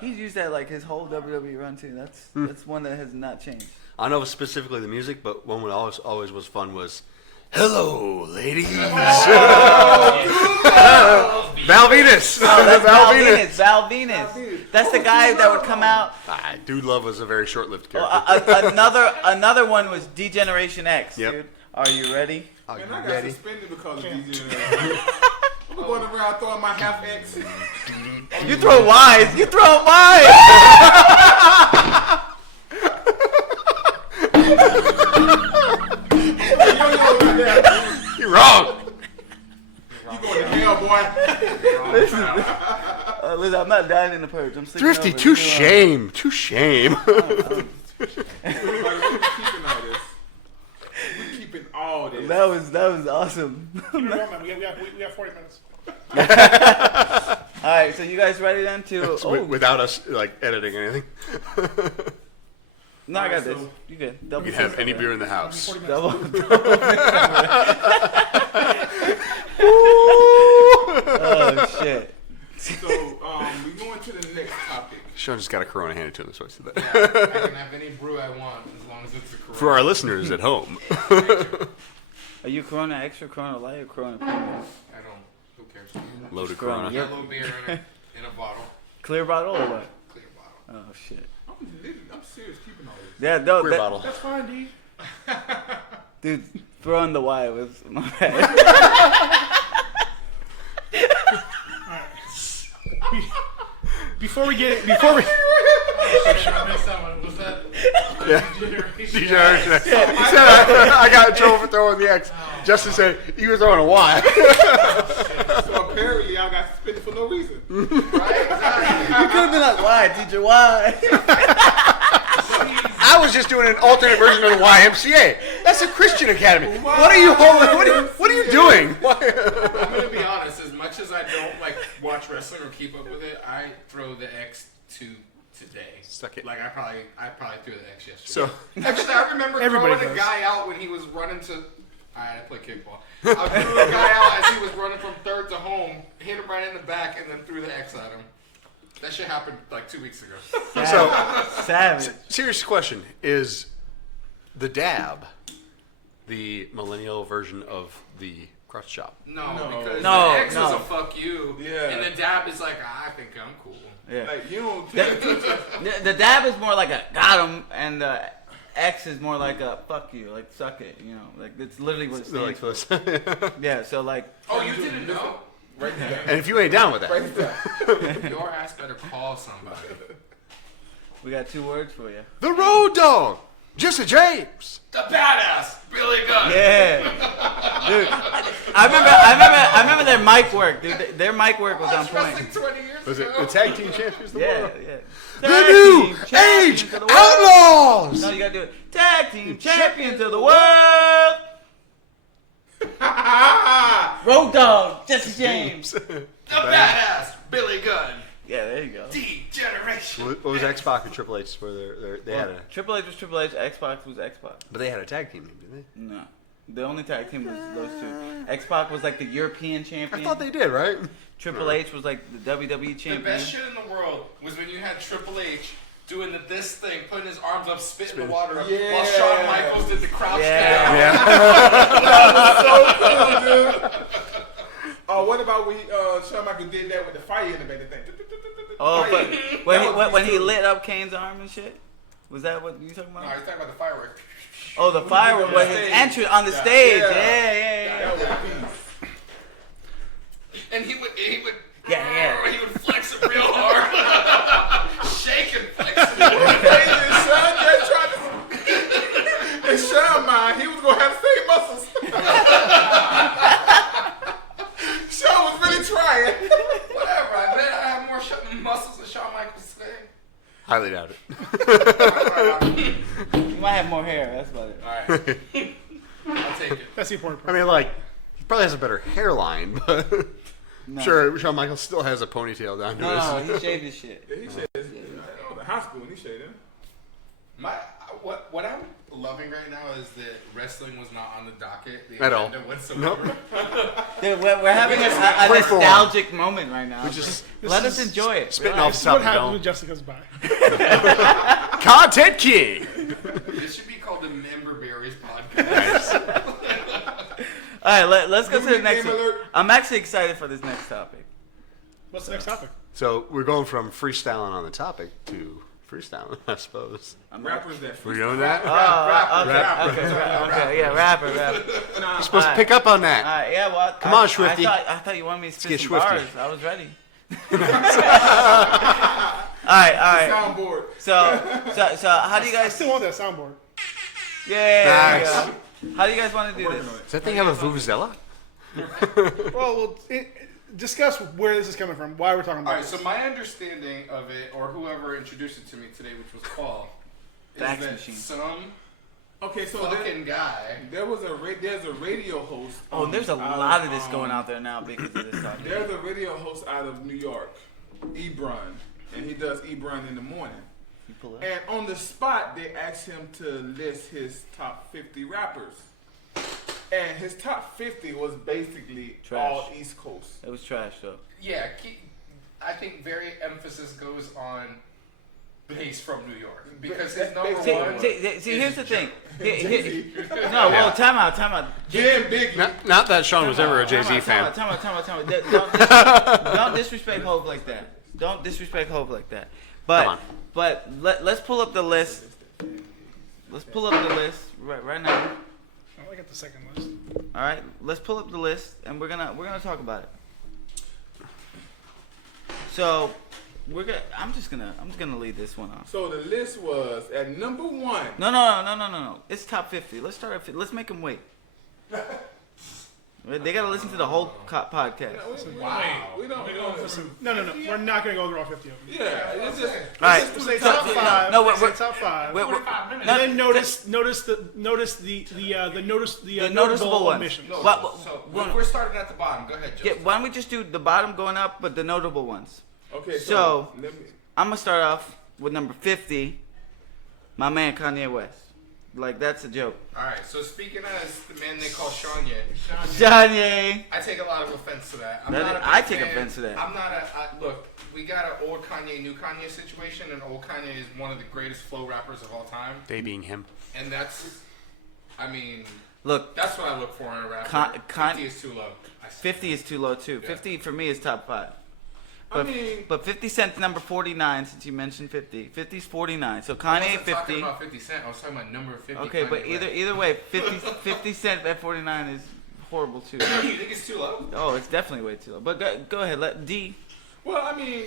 He's used that like his whole WWE run too. That's one that has not changed. I don't know specifically the music, but one that always was fun was "Hello, ladies." Val Venus. Oh, that's Val Val Venus. That's the guy that would come out. Ah, Dude Love was a very short-lived Oh, character. another one was D-Generation X, Yep. dude. Are you ready? Are Man, you I got ready? suspended because of DJ. I'm going around throwing my half X. You throw wise. You throw wise. You're wrong. You going to hell, boy. Listen, I'm not dying in the purge. I'm sleeping Thrifty, over. too Leave me alone. shame. Too shame. Like, we're keeping all this. We're keeping all this. That was awesome. Keep it going, man. We got 40 minutes. All right, so you guys ready then to? Oh, Without us like editing anything. no, I got Alright, this. so- You good? Double You can have fist any over beer in the house. 40 minutes. Double. Oh shit. So, we going to the next topic. Sean just got a Corona handed to him, so I said that. I can have any brew I want as long as it's a Corona. For our listeners at home. Are you Corona Extra, Corona Light, or Corona Premium? I don't. Who cares? Loaded Corona. Corona. Yellow beer in a bottle. Clear bottle or what? Clear bottle. Oh shit. I'm serious keeping all this. Yeah, no, Queer bottle. That's fine, D. dude, throwing the Y was my bad. Before we I missed that one. Was that DJ Archer. He said I got in trouble for throwing the X. Justin said you were throwing a Y. So apparently I got suspended for no reason. You could have been like, why, teacher, why? I was just doing an alternate version of the YMCA. That's a Christian academy. What are you holding? What are you doing? I'm gonna be honest. As much as I don't like watch wrestling or keep up with it, I throw the X to today. Suck it. Like I probably threw the X yesterday. So Actually, I remember Everybody throwing a does. guy out when he was running to. I play kickball. I threw a guy out as he was running from third to home, hit him right in the back, and then threw the X at him. That shit happened like 2 weeks ago. So Savage. serious question is the dab, the millennial version of the crotch chop. No, No. because No, the X was no. a fuck you, Yeah. and the dab is like, I think I'm cool. Yeah. Like you don't. The dab is more like a got him, and the X is more like a fuck you, like suck it. You know, like it's literally what it They're stands like for. this. Yeah. So like, Oh, you didn't know? Right there. And if you ain't down with that, Right there. Your ass better call somebody. we got 2 words for you. the Road Dog, Jesse James. The badass Billy Gunn. Yeah, dude. I remember their mic work, dude. Their mic work was I on was point. wrestling 20 years Was it ago. the tag team champions? Of the Yeah, world? yeah. The Tag new team champions age of the world. outlaws. No, you gotta do it. Tag team champions of the world. Road Dog, Jesse James. The badass Billy Gunn. Yeah, there you go. D-Generation. What was X-Pac and Triple H? Where they had a, Triple H was Triple H, X-Pac was X-Pac. but they had a tag team, didn't they? No. The only tag team was those 2. X-Pac was like the European champion. I thought they did, right? Triple H was like the WWE The champion. best shit in the world was when you had Triple H doing this thing, putting his arms up, spitting the water up, Yeah. while Shawn Michaels did the crouch Yeah. down. Oh, what about when Shawn Michaels did that with the fire in the back? Thing. Oh, but That when he was lit up Kane's arm and shit? Was that what you talking No, about? he's talking about the fireworks. Oh, the firework was his stage. entrance on the stage. Yeah. Yeah. That was peace. And he would Yeah. he would flex it real hard. Shake and flex it. Hey, Shawn just tried to. In Shawn mind, he was gonna have the same muscles. Shawn was really trying. Whatever, I bet I have more muscles than Shawn Michaels today. Highly doubt it. You might have more hair. That's about it. Alright. I'll take it. That's the important I part. mean, like, he probably has a better hairline, but No. sure, Shawn Michaels still has a ponytail down to No, his. he shaved his shit. He said, the high school, and he said him. What I'm loving right now is that wrestling was not on the docket the At all. agenda whatsoever. Nope. Dude, we're having a Free for all. nostalgic moment right now. just- Let us enjoy it. Spitting Relax. off This is the top what of the happens dome. when Jessica's by. Content King. This should be called the Member Berries podcast. All right, let's go to the Movie next game one. alert. I'm actually excited for this next topic. What's the next topic? So we're going from freestyling on the topic to freestyling, I suppose. Rappers that We're doing that? Oh, okay, Rap. okay, yeah, rapper. Nah, You're supposed Alright. to pick up on All that. right, yeah, well, Come on, Swifty. I thought you wanted me to spit get some Swifty. bars. I was ready. All right. soundboard. So, how do you I guys? still want that soundboard. Yeah. Nice. How do you guys want to do Working this? on it. Does that thing have a vuvuzela? Well, discuss where this is coming from. Why we're talking about Alright, this. so my understanding of it, or whoever introduced it to me today, which was Paul, is Fax that machine. some Okay, so fucking guy. there's a radio host. Oh, there's a out lot of this going out there now because of this topic. There's a radio host out of New York, Ebron, and he does Ebron in the morning. You pull up. And on the spot, they asked him to list his top 50 rappers. And his top 50 was basically Trash. all East Coast. It was trash though. Yeah, I think very emphasis goes on he's from New York because his number See, one. see, here's the thing. Jay-Z. No, well, time out. Jim Biggie. Not that Sean was ever a Jay-Z Time fan. out. Don't disrespect Hope like that. Don't disrespect Hope like that. Come on. But let's pull up the list. Let's pull up the list right now. I got the second list. All right, let's pull up the list and we're gonna talk about it. So I'm just gonna lead this one off. So the list was at number 1. No. It's top 50. Let's start at 50. Let's make them wait. They gotta listen to the whole podcast. We don't Listen, no. We're not going to go through all 50 of them. Yeah, it's just. All right. It's Say just top top 5. No, Say we're- top 5. We're- 45 minutes. And then notice the the noticeable notable ones. omissions. No, What- so what- we're starting at the bottom. Go ahead, Joe. Yeah, why don't we just do the bottom going up, but the notable ones? Okay, So- let me. I'm gonna start off with number 50. My man Kanye West. Like that's a joke. All right. So speaking as the man they call Shanye, Kanye. I take a lot of offense to that. I'm That not is- a big I take fan. offense to that. I'm not look. we got an old Kanye, new Kanye situation, and old Kanye is one of the greatest flow rappers of all time, They being him. and that's, I mean, Look, that's what I look for in a rapper. Con- 50 is too low. I say. 50 is too low too. Yeah. 50 for me is top 5. I But, mean, but 50 Cent's number 49 since you mentioned 50. 50's 49. So I Kanye wasn't talking 50. about 50 Cent. I was talking about number 50. Okay, Kanye but West. either way, 50 Cent at 49 is horrible too. You think it's too low? Oh, it's definitely way too low. But go ahead, let D. well, I mean,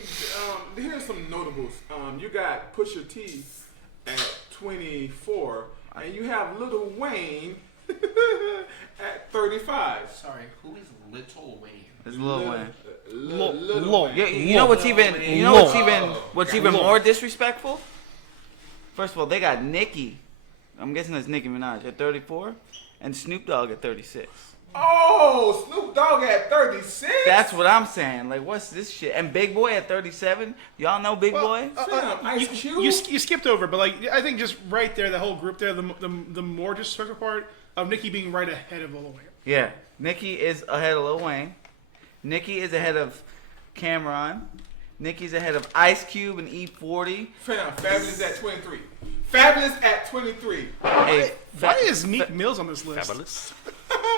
here's some notables. You got Pusha T at 24, and you have Lil Wayne at 35. Sorry, who is Little Wayne? It's Lil Wayne. Lil Wayne. You know what's even more disrespectful? First of all, they got Nicki. I'm guessing that's Nicki Minaj at 34, and Snoop Dogg at 36. Oh, Snoop Dogg at 36? That's what I'm saying. Like, what's this shit? And Big Boy at 37. Y'all know Big Boy? Fam, Ice Cube? You skipped over, but like I think just right there, the whole group there, the more disrespectful part of Nicki being right ahead of Lil Wayne. Yeah. Nicki is ahead of Lil Wayne. Nicki is ahead of Cameron. Nicki's ahead of Ice Cube and E40. Fam, Fabulous at 23. Fabulous at 23. Hey, Why is Meek Mills on this list? Fabulous.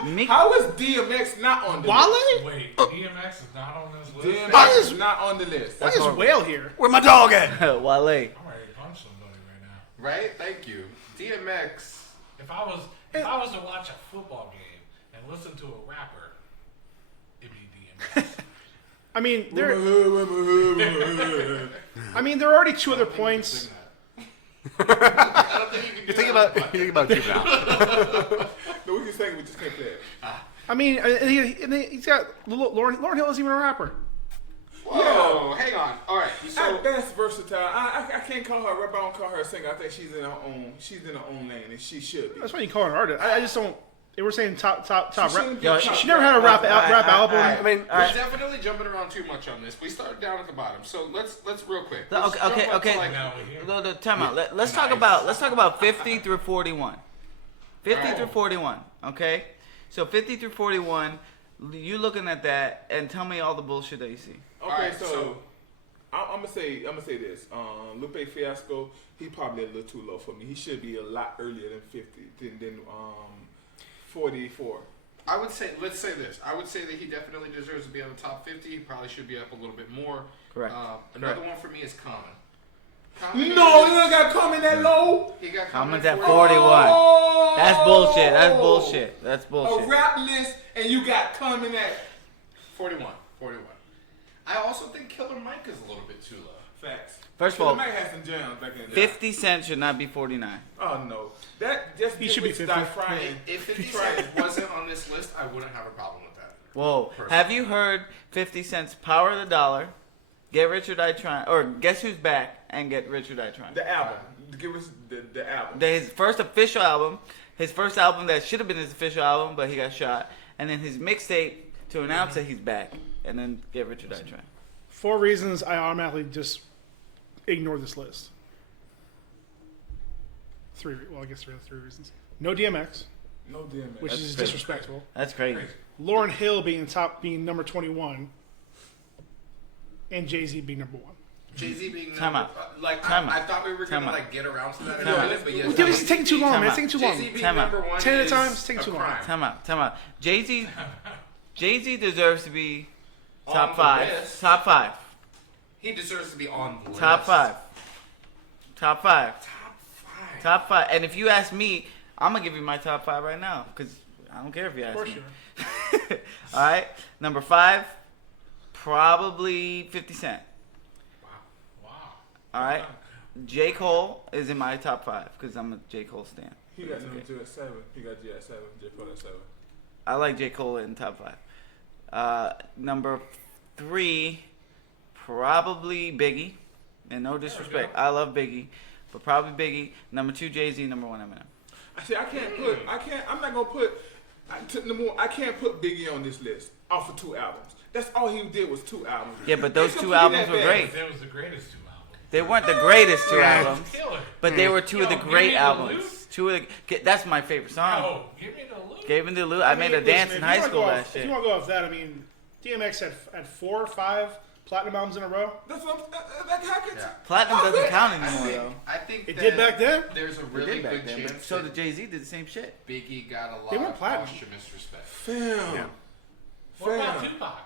Meek, How is DMX not on the list? Wale? Wait, DMX is not on this list. DMX is not on the list. Why is Whale here? Where my dog at? Wale. I'm ready to punch somebody right now. Right? Thank you. DMX. If I was to watch a football game and listen to a rapper, it'd be DMX. I mean, there are already two other points. I don't think you can You think about keeping out. No, we can sing it, we just can't play it. I mean, and he's got Lauryn Hill isn't even a rapper. Whoa, hang on. All right. So At best versatile. I can't call her a rapper, I don't call her a singer. I think she's in her own lane, and she should be. That's why you call her an artist. I just don't. They were saying top rap. shouldn't be Yo, top She never had a rap album. I mean, we're definitely jumping around too much on this. We started down at the bottom, so let's real quick. Let's Okay. jump up to, like, Now we're here. No, time out. Let's talk about 50 through 41. 50 through 41. Okay. So 50 through 41. You looking at that and tell me all the bullshit that you see. Okay, Alright, so so- I'm gonna say this. Lupe Fiasco, he probably a little too low for me. He should be a lot earlier than 50 than 44. I would say, let's say this. I would say that he definitely deserves to be on the top 50. He probably should be up a little bit more. Correct. Another one for me is Common. No, you don't got coming that low. He got Common's Common at 41. Oh, That's bullshit. That's bullshit. That's A bullshit. rap list, and you got coming at 41. I also think Killer Mike is a little bit too low. facts. First of all, Killer Mike had some jams back in the day. 50 Cent should not be 49. Oh no, that just He should be 50. Start frying. If 50 Cent wasn't on this list, I wouldn't have a problem with that. Whoa. Have you heard 50 Cent's Power of the Dollar, Get Rich or Die Trying, or Guess Who's Back and Get Rich or Die Trying? The album. Give us the album. His first official album, his first album that should have been his official album, but he got shot, and then his mixtape to announce that he's back, and then Get Rich or Die Trying. 4 reasons I automatically just ignore this list. 3. Well, I guess 3 reasons. No DMX, No DMX. which is crazy. disrespectful. That's crazy. Lauryn Hill being number 21, and Jay-Z being number 1. Jay-Z being Time number, out. like Time I out. thought we were Time gonna out. like get around to that in Time a out. minute, but yes, Dude, it's taking too long, Time man. It's out. taking too long. Jay-Z being Time out. number 1 10 at a is time, it's taking a too long. crime. Time out. Jay-Z deserves to be On top the 5. list. Top 5. He deserves to be on the list. Top 5. Top 5. Top 5. Top 5. And if you ask me, I'm going to give you my top 5 right now, because I don't care if you ask Of course me. you are. All right. Number 5, probably 50 Cent. Wow. All right. J. Cole is in my top 5 because I'm a J. Cole stan. He got number 2 at 7. He got J at 7. J Cole at 7. I like J. Cole in top 5. Number 3, probably Biggie. And no disrespect, I love Biggie, but probably Biggie. Number 2, Jay-Z. Number 1, Eminem. See, I'm not gonna put. I can't put Biggie on this list off of 2 albums. That's all he did was 2 albums. Yeah, but those It's 2 gonna be albums that were bad. great. That was the greatest 2 albums. They weren't the greatest 2 albums, Killer. but they were 2 of the Yo, Give great Me the albums. Loot? 2 of the, that's my favorite song. Yo, give me the loot. Gave him the loot. I made a mean, dance listen, in if you high wanna school go that off- shit. If you want to go off that, I mean, DMX had 4 or 5 platinum albums in a row. That's what how can Yeah. Platinum doesn't count anymore though. I think It that did back then. There's a They really did back good then, but chance so that did Jay-Z did the same shit. Biggie got a lot They went of platinum. posthumous respect. Fam. Yeah. What about Fam. Tupac?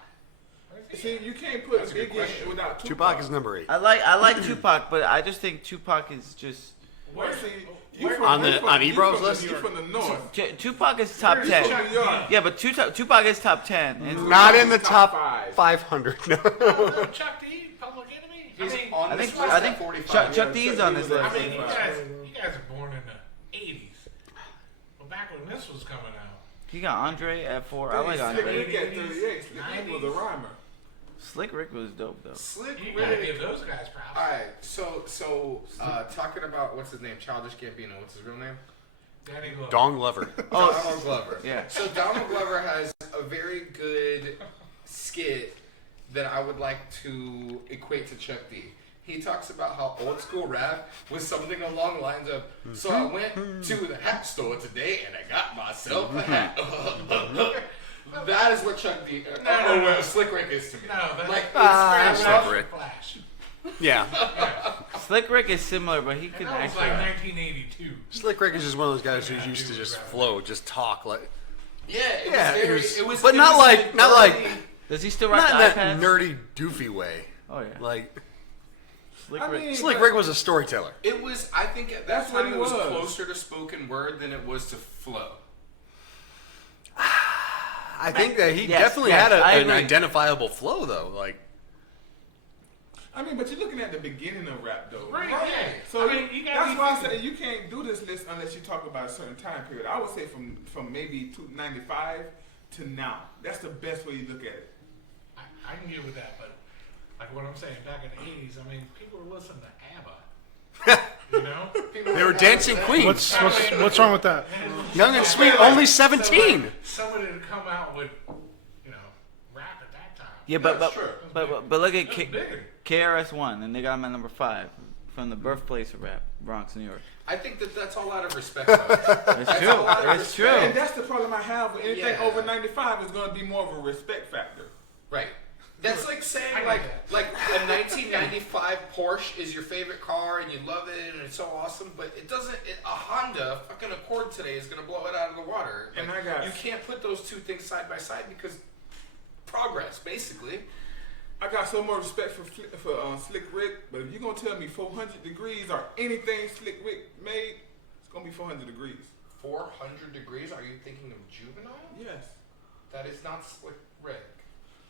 Where's he See, at? you can't put That's a good Biggie question. in without Tupac is number 8. I like Tupac, but I just think Tupac is just Where's See, where- On Ebro's you list? You from the north. Tupac is top You 10. from New York. Yeah, but Tupac is top 10. And Not in the Top top five. 500. No. Oh, Chuck D, Public Enemy. He's I mean, on I this think list I at think 45. Chuck D is on this list. I mean, you 45. guys are born in the '80s. Well, back when this was coming out. He got Andre at 4. I like Slick Andre. Rick at 38. Slick Rick was a 90s. rhymer. Slick Rick was dope though. Slick You gotta Rick. give those guys props. Alright, so talking about what's his name? Childish Gambino. What's his real name? Danny Glover. Dong Lover. Donald Glover. Yeah. So Donald Glover has a very good skit that I would like to equate to Chuck D. He talks about how old school rap was something along the lines of, so I went to the hat store today and I got myself a hat. That is what Chuck D. No. Slick Rick is to me. No, that's like Ah, it's Slick straight Rick. Flash. Yeah. Slick Rick is similar, but he And can that was actually. like 1982. Slick Rick is just one of those guys who used to just flow, just talk like. Yeah, it Yeah, was very, it was- it but it not was like- an not like- early- Does he still rock Not in the that iPads? nerdy, doofy way. Oh yeah. Like Slick I Rick. mean, Slick but- Rick was a storyteller. It was, I think at that That's what time he it was was. closer to spoken word than it was to flow. I think that he yes, definitely yes, had I an agree. identifiable flow, though. Like, I mean, but you're looking at the beginning of rap, though. Right, Right. yeah. So I mean, you gotta that's be why I thinking- say you can't do this list unless you talk about a certain time period. I would say from maybe 295 to now. That's the best way you look at it. I can get with that, but like what I'm saying, back in the '80s, I mean, people were listening to ABBA. You know, they were dancing queens. What's wrong with that? Young and sweet, only 17. Somebody to come out with, you know, rap at that time. Yeah, but That's true. but look at It was bigger. KRS-One, and they got him at number 5 from the birthplace of rap, Bronx, New York. I think that that's all out of respect. Though. It's That's true. a lot of It's respect. true. And that's the problem I have with anything Yeah. over 95 is going to be more of a respect factor. Right. That's like saying I get like that. like a 1995 Porsche is your favorite car and you love it and it's so awesome, but it doesn't. A Honda fucking Accord today is gonna blow it out of the water. And Like, I got- you can't put those two things side by side because progress, basically. I got so much respect for Slick Rick, but if you're going to tell me 400 degrees or anything Slick Rick made, it's going to be 400 degrees. 400 degrees. Are you thinking of Juvenile? Yes. That is not Slick Rick.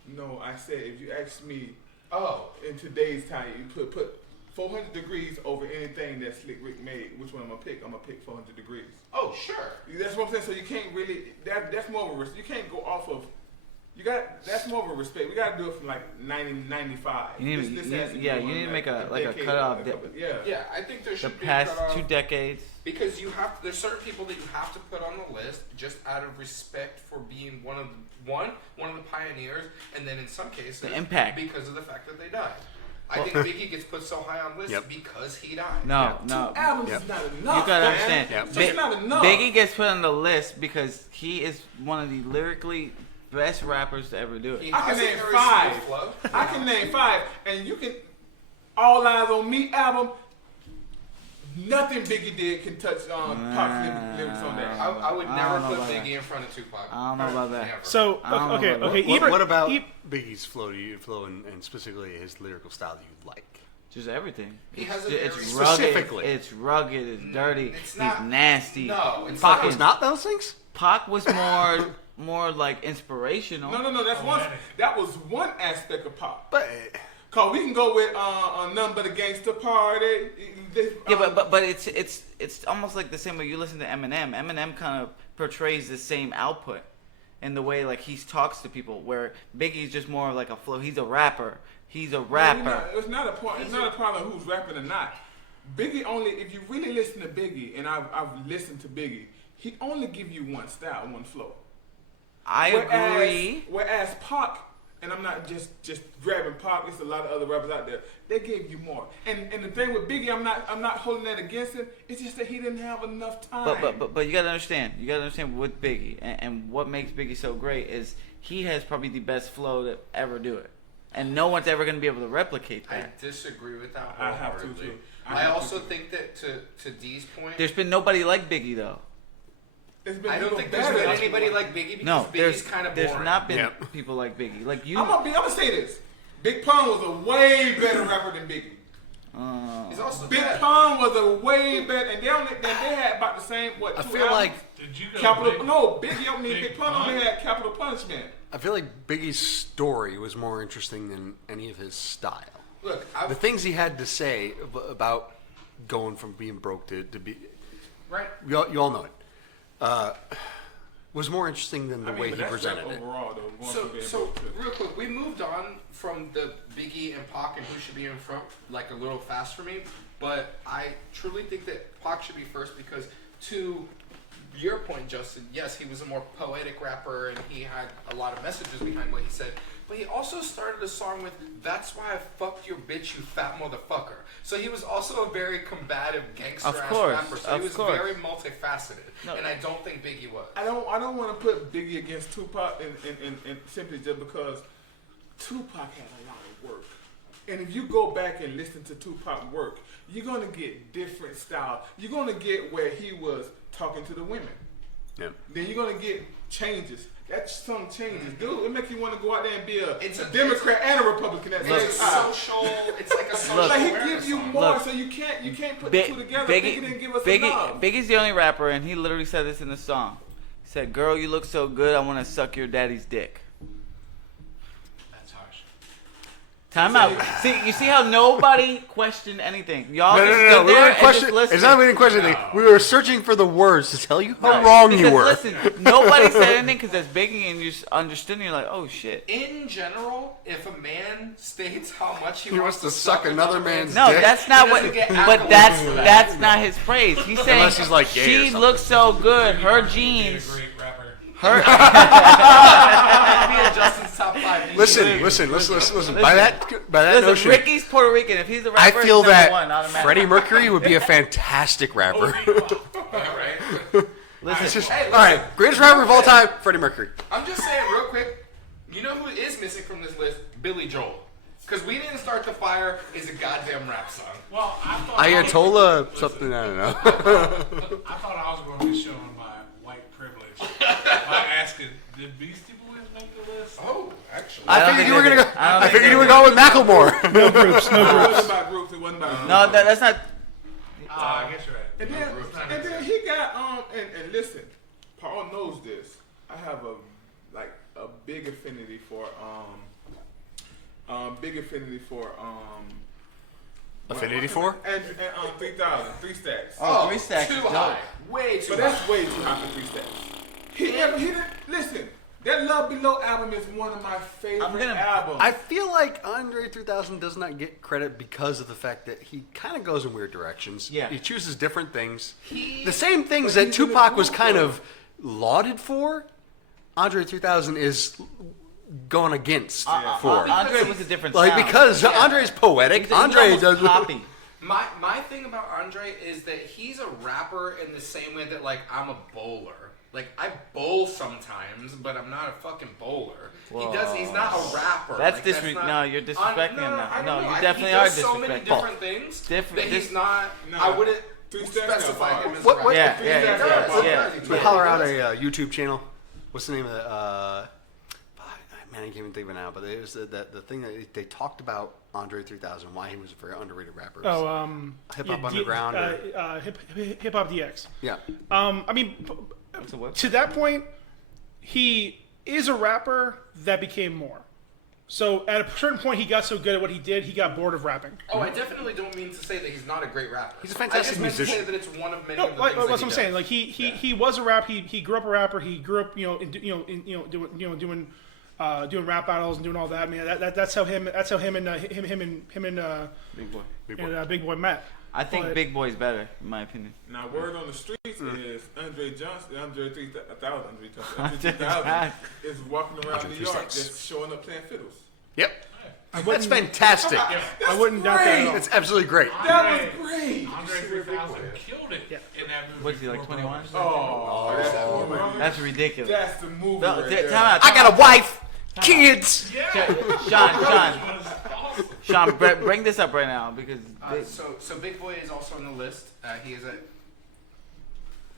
No, I said if you ask me Oh, in today's time, you put 400 degrees over anything that Slick Rick made. Which one I'm gonna pick? I'm gonna pick 400 degrees. oh, sure. That's what I'm saying. So you can't really that's more of a you can't go off of. You got that's more of a respect. We got to do it from like 90, 95. You need, This you has need- be yeah, going you need to make a decade cutoff. or a couple- yeah. Yeah, I think there The should be past a cutoff. 2 decades. Because you have there's certain people that you have to put on the list just out of respect for being one of the pioneers, and then in some cases The impact. because of the fact that they died. I Well- think Biggie gets put so high on lists Yep. because he died. No, Two no. albums Yep. is not enough. You gotta man. understand. Yep. It's just not enough. Biggie gets put on the list because he is one of the lyrically best rappers to ever do it. He I can has a name very 5. smooth flow. I can name 5, and you can. All Eyes on Me album. Nothing Biggie did can touch Pac's lyrics on that. I would I never don't know put about Biggie that. in front of Tupac. I don't know about that. Never. So I don't know okay, about okay. what, Ebert- what about Eb- Biggie's flow and specifically his lyrical style that you like? Just everything. He has a It's very- rugged. Specifically. It's rugged. It's dirty. It's He's not- nasty. No, it's Pac not. is It's not those things? Pac was more like inspirational. No. That's one. That was one aspect of Pac. But Cause we can go with None But a Gangsta Party. Yeah, but it's almost like the same way you listen to Eminem. Eminem kind of portrays the same output in the way like he talks to people. Where Biggie's just more of like a flow. He's a rapper. He's a rapper. It's not a point. It's not a problem who's rapping or not. Biggie only. If you really listen to Biggie, and I've listened to Biggie, he only give you one style, one flow. I agree. Whereas Pac, and I'm not just grabbing Pac. There's a lot of other rappers out there. They gave you more. And the thing with Biggie, I'm not holding that against him. It's just that he didn't have enough time. But you gotta understand. You gotta understand with Biggie and what makes Biggie so great is he has probably the best flow to ever do it. and no one's ever going to be able to replicate I that. disagree with that I have to, wholeheartedly. too. I also think that to D's point, There's been nobody like Biggie though. It's been I don't people think there's better. been anybody like Biggie because No, Biggie's kind of boring. there's not been Yep. people like Biggie. Like you. I'm gonna say this. Big Pun was a way better rapper than Biggie. He's also Big dead. Pun was a way better, and they had about the same. What? I 2 feel albums? like Did you go Capital. big? No, Biggie. I mean, Big Big Pun only Pun? had Capital Punishment. Biggie's story was more interesting than any of his style. Look, The things he had to say about going from being broke to be, right. you all know it, was more interesting than the way but he that's presented rap it. overall, though. going So, from being so broke to- real quick, we moved on from the Biggie and Pac and who should be in front like a little fast for me, but I truly think that Pac should be first because to your point, Justin, yes, he was a more poetic rapper and he had a lot of messages behind what he said, but he also started a song with "That's why I fucked your bitch, you fat motherfucker." So he was also a very combative gangster Of ass course, rapper. So of he was course. very multifaceted, No. and I don't think Biggie was. I don't want to put Biggie against Tupac, and simply just because Tupac had a lot of work. And if you go back and listen to Tupac work, you're gonna get different style. You're gonna get where he was talking to the women. Yep. Then you're gonna get changes. That's some changes, dude. It makes you want to go out there and be a It's a- Democrat and a Republican at the It's a same time. social. It's like a social. Look. Like he awareness gives you song. more, Look. so you can't put Bi- the two together. Biggie didn't give us enough. Biggie's the only rapper, and he literally said this in the song. He said, "Girl, you look so good, I want to suck your daddy's dick." That's harsh. Time out. See, you see how nobody questioned anything. Y'all No, just no, no, stood we there weren't and question. just listened. It's not we didn't question anything. We were searching for the words to tell you how No, wrong you because were. Listen, nobody said anything because that's Biggie, and you just understood, and you're like, "Oh shit." In general, if a man states how much he, He wants to suck another man's No, dick. that's not He what. doesn't get But accolades that's for that. that's not his praise. He's saying Unless he's, like, gay or she something. looks so good. Her Being a jeans. great rapper. Her. that'd be in Justin's top 5. Listen. By that Listen, notion, Ricky's Puerto Rican. If he's a I rapper, feel he's number that one automatically. Freddie Mercury would be a fantastic rapper. Right? It's just, Hey, all right, greatest rapper of all time, Freddie Mercury. I'm just saying real quick. You know who is missing from this list? Billy Joel. Because We Didn't Start the Fire is a goddamn rap song. Well, I thought Ayatollah something, I don't know. I thought I was going to be showing my white privilege by asking, did Beastie Boys make the list? Oh, actually. I I don't figured think you were they gonna did. go. I don't I think figured they you were did. going with Macklemore. No groups. It wasn't about groups. It wasn't about groups. No, that's not. I guess you're right. And then he got and listen, Paul knows this. I have a big affinity for Affinity for? and 3,000 3 stacks. Oh, 3 stacks Too is dope. high. Way too But high. that's way too high for 3 stacks. He didn't listen. That Love Below album is one of my favorite albums. I feel like Andre 3000 does not get credit because of the fact that he kind of goes in weird directions. Yeah. He chooses different things. He- The same things But that he's in the Tupac was group, kind though. of lauded for, Andre 3000 is going against for. Andre was a different Like, sound. because Andre's poetic. He's Andre almost does. poppy. My thing about Andre is that he's a rapper in the same way that, like, I'm a bowler. Like, I bowl sometimes, but I'm not a fucking bowler. He's not a rapper. That's like, not- no, you're disrespecting him now. I don't No, know. you definitely he are does so many disrespecting. different things Different- that he's this- not. Nah. I wouldn't 3 stacks specify got him as What- a what- rapper. Yeah, He yeah, does. yeah. He does. We holler out a YouTube channel. What's the name of the? Man, I can't even think of it now. But it was the thing that they talked about Andre 3000, why he was a very underrated rapper. Oh, Hip Hop Underground. Hip Hop DX. Yeah. I mean, What's the what? to that point, he is a rapper that became more. So at a certain point, he got so good at what he did, he got bored of rapping. Oh, I definitely don't mean to say that he's not a great rapper. He's a fantastic I just meant to say musician. that it's one of many No, of the like, things that's that what I'm he saying. does. Like he was a rap. He grew up a rapper. He grew up doing rap battles and doing all that. Man, that's how him and Big boy. Big Boy met. I think But- Big Boy's better, in my opinion. Now, word on the streets is Andre 3000 is walking around New York just showing up playing fiddles. Yep. That's fantastic. I wouldn't doubt that at all. It's absolutely great. That was great. Andre 3000 killed it in that movie. What's he, like, 21? Oh, that's the movie. That's ridiculous. That's the movie. No, right time there. out. I got a wife. Kids. Sean, bring this up right now because So Big Boy is also on the list. He is a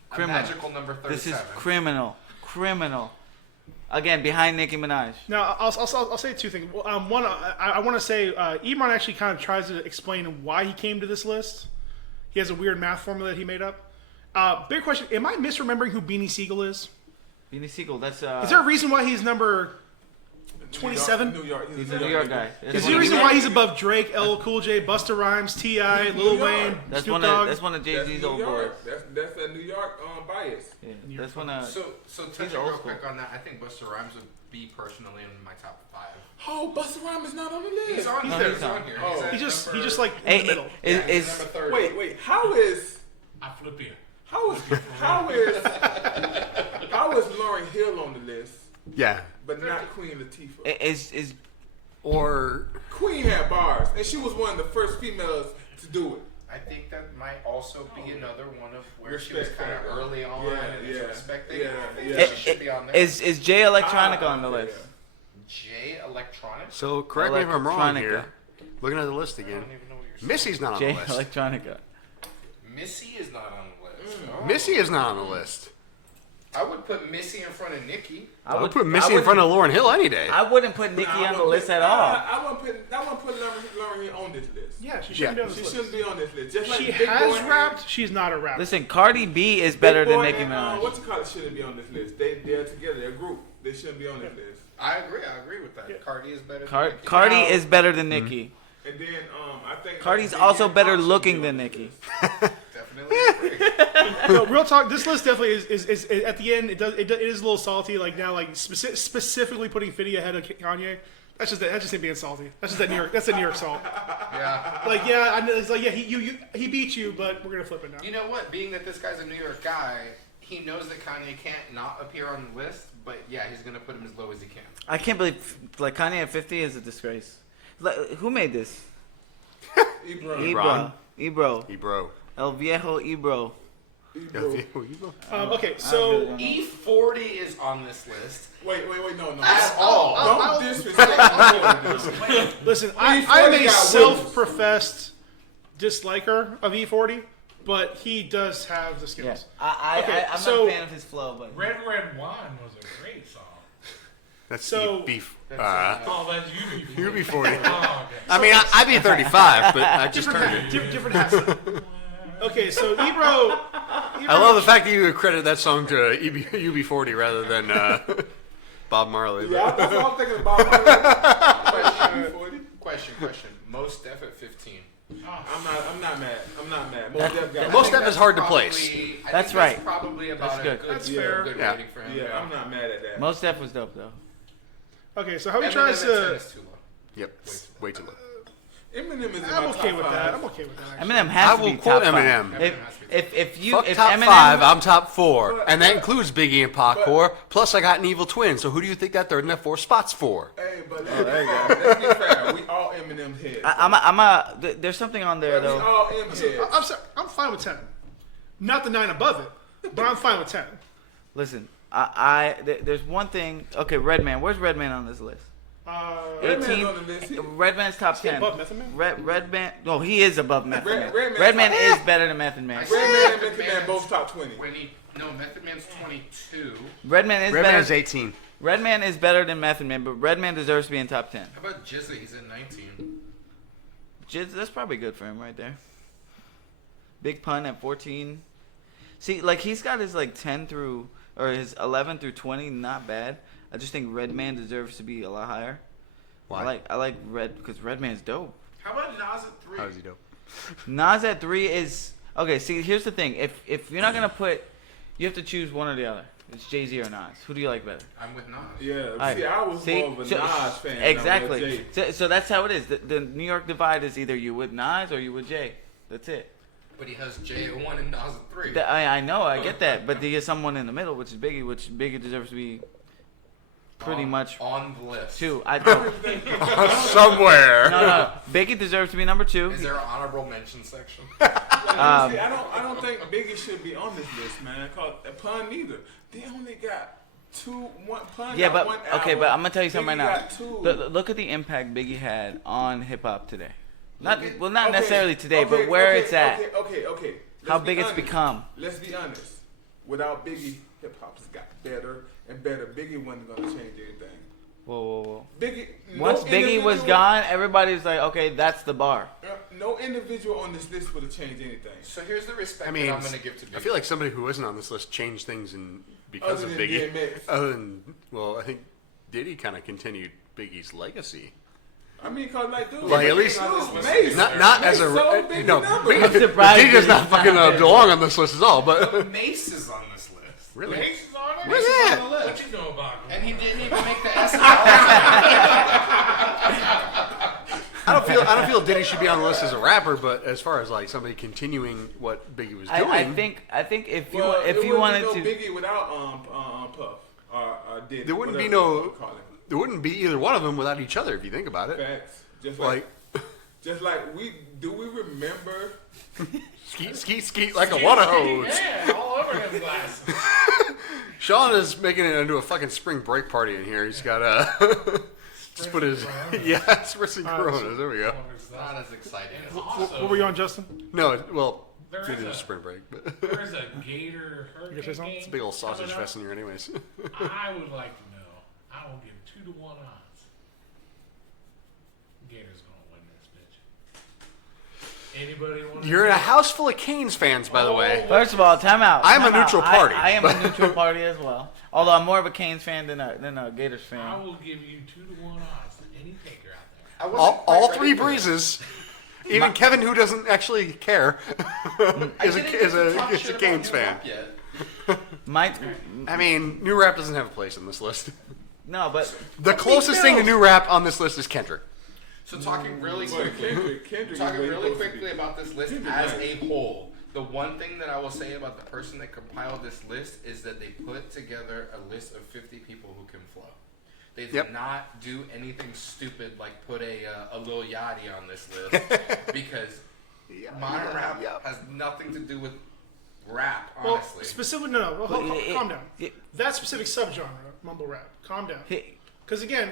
Criminal. magical number 37. this is criminal. Again, behind Nicki Minaj. Now, I'll say two things. One, I want to say Ebron actually kind of tries to explain why he came to this list. He has a weird math formula that he made up. Big question: am I misremembering who Beanie Siegel is? Beanie Siegel, that's Is there a reason why he's number 27? New York. he's a New York guy. Is there a reason why he's above Drake, LL Cool J, Busta Rhymes, T.I., Lil Wayne, That's Snoop one Dogg? of That's Jay-Z's New old York. boys. That's a New York bias. Yeah, that's one of. So touching old real school. quick on that, I think Busta Rhymes would be personally in my top 5. Oh, Busta Rhymes is not on the list. He's on No, there. he's He's on. on here. Oh. He's at He just number- like in Hey, the middle. yeah, is he's number 30. Wait. How is I flip you. how is Lauryn Hill on the list, Yeah. but not Queen Latifah? is Or Queen had bars, and she was one of the first females to do it. I think that might also be another one of where she was Respect kind of factor. early on and it's a respect thing. Yeah, I think yeah. she should be on there. is Jay Electronica on the okay, list? J Electronics? so correct me if I'm wrong Electronica. here. Looking at the list I again, don't even know what you're saying. Missy's not on Jay the list. Electronica. Missy is not on the list. Oh. Missy is not on the list. I would put Missy in front of Nikki. I would put Missy in front of Lauryn Hill any day. I wouldn't put Nicki on the list at all. I wouldn't put Lauryn Hill on this list. Yeah, she shouldn't be on this She list. shouldn't be on this list. Just like She Big has Boy rapped. She's not a rapper. Listen, Cardi B is and, better Big than Boy Nicki and, Minaj. what you call it shouldn't be on this list. They're together. They're a group. They shouldn't be on this list. I agree with that. Cardi is better than Nikki. Cardi Now- is better than Nicki. And then I think Cardi's Biggie also and better Pac should looking be than on this Nicki. list. Definitely agree. No, real talk. This list definitely is at the end. It is a little salty. Like now, like specifically putting 50 ahead of Kanye. That's just him being salty. That's just that New York. That's the New York salt. Yeah. Like yeah, I know, it's like yeah, he beat you, but we're gonna flip it now. You know what? Being that this guy's a New York guy, he knows that Kanye can't not appear on the list, but yeah, he's going to put him as low as he can. I can't believe like Kanye at 50 is a disgrace. Like, who made this? Ebron. Ebro. Ebro. El Viejo Ebro. Ebro. Okay, so E40 is on this list. Wait, no. At all. Don't disrespect. listen, E40 I'm a got self-professed disliker of E40, but he does have the Yeah. skills. I'm not so- a fan of his flow, but Red Wine was a great song. That's So- beef. Oh, that's you. UB40. Oh, okay. I mean, I'd be 35, but I just turned it. Different hats. Okay, so Ebro. I love the fact that you accredit that song to UB40 rather than Bob Marley. Yeah, that's what I'm thinking about. Question. Most Def at 15. I'm not mad. Most Def is hard to Probably- place. I think That's right. Probably about That's good. a good, That's fair. good Yeah. rating for him. Yeah, I'm not mad at that. Most Def was dope though. Okay, so how he Eminem tries at 10 to. is too low. Yep. Way too low. Eminem is in I'm my okay top with five. that. I'm okay with that. Actually. Eminem has I to will be quote top Eminem. five. If Fuck if top Eminem, 5, I'm top 4. And that includes Biggie and Pac core. Plus, I got an evil twin. So who do you think that third and that fourth spot's for? Hey, but let's be fair. We all Eminem heads. there's something on there We though. all M heads. I'm sorry, I'm fine with 10. Not the 9 above it, but I'm fine with 10. Listen, there's one thing. Okay, Redman. Where's Redman on this list? Redman's 18. on the list. Redman's top 10. above Method Man? Redman. No, he is above Method Man. Redman's Redman top- is better than Method Man. Redman and Method Man both top 20. Method Man's 22. Redman is Redman better. is 18. Redman is better than Method Man, but Redman deserves to be in top 10. How about Jizzy? He's at 19. That's probably good for him right there. Big Pun at 14. See, like he's got his like 10 through or his 11 through 20, not bad. I just think Redman deserves to be a lot higher. Why? I like Red because Redman's dope. How about Nas at 3? How is he dope? Nas at 3 is okay. See, here's the thing: if you're not gonna put, you have to choose one or the other. It's Jay-Z or Nas. Who do you like better? I'm with Nas. Yeah, Alright, see, I was see? more of a So- Nas fan. Exactly. Than I was a Jay. So that's how it is. The New York divide is either you with Nas or you with Jay. That's it. But he has Jay at 1 and Nas at 3. I know, I get that, but there's someone in the middle, which is Biggie, which Biggie deserves to be pretty much on the list. 2. I don't. Somewhere. No, Biggie deserves to be number 2. Is there an honorable mention section? See, I don't think Biggie should be on this list, man. Cause Pun neither. They only got one pun. Yeah, got but one okay, album. but I'm gonna tell you something Biggie right got two. now. Look at the impact Biggie had on hip hop today. Not Look at- well, not Okay, necessarily today, okay, but where okay, it's at. Okay. How Let's be big it's honest. become. Let's be honest. Without Biggie, hip hop's got better and better. Biggie wasn't gonna change anything. Whoa. Biggie. Once no Biggie was individual- gone, everybody was like, okay, that's the bar. No individual on this list would have changed anything. So here's the respect I mean, that I'm going to give to Biggie. I feel like somebody who wasn't on this list changed things because Other of than Biggie. DMX. Other than, well, I think Diddy kind of continued Biggie's legacy. I mean, cause like, dude, Like, at least- Mace, Not as a so big no. numbers. I'm surprised Diddy does Biggie's not fucking not there. belong on this list at all. But Mace is on this list. really, Mace is on it? Where's Mace is that? on the list. What you know about him? And he didn't even make the SNL. I don't feel Diddy should be on the list as a rapper. But as far as like somebody continuing what Biggie was doing, I think if you Well, if it you wouldn't wanted be to, no Biggie without Puff or Diddy. there wouldn't be whatever you no, wanna call him. there wouldn't be either one of them without each other if you think about it. Facts. Just Like we remember skeet like a water hose. Yeah, all over them glasses. Sean is making it into a fucking spring break party in here. He's got just put his spritz Coronas. There we go. It's not as exciting as What were you on, Justin? No, well, There due is to the a- spring break, but There's a Gator You gonna say Hurricane something? game it's a big old sausage coming up. fest in here, anyways. I would like to know. I will give 2-1 odds. Gator's gonna win this bitch. Anybody want? You're in a house full of Canes fans, by the way. first of all, time out. I'm a time out. neutral party. I am a neutral party as well. Although I'm more of a Canes fan than a Gators I fan. will give you 2-1 odds to any taker out there. I wasn't All quite three ready for breezes. Even Kevin, who doesn't actually care, is this. I didn't a get to talk shit about Canes New fan. Rap yet. My I mean, new rap doesn't have a place on this list. no, but The closest thing to new rap on this list is Kendrick. So talking really But quickly, Kendrick talking is way really closer to quickly you. about this list Kendrick as nice. a whole, the one thing that I will say about the person that compiled this list is that they put together a list of 50 people who can flow. They did Yep. not do anything stupid like put a Lil Yachty on this list because modern rap has nothing to do with rap, Well, honestly. specifically, no. Calm down. it- That specific subgenre, mumble rap. Calm down. he- Because again,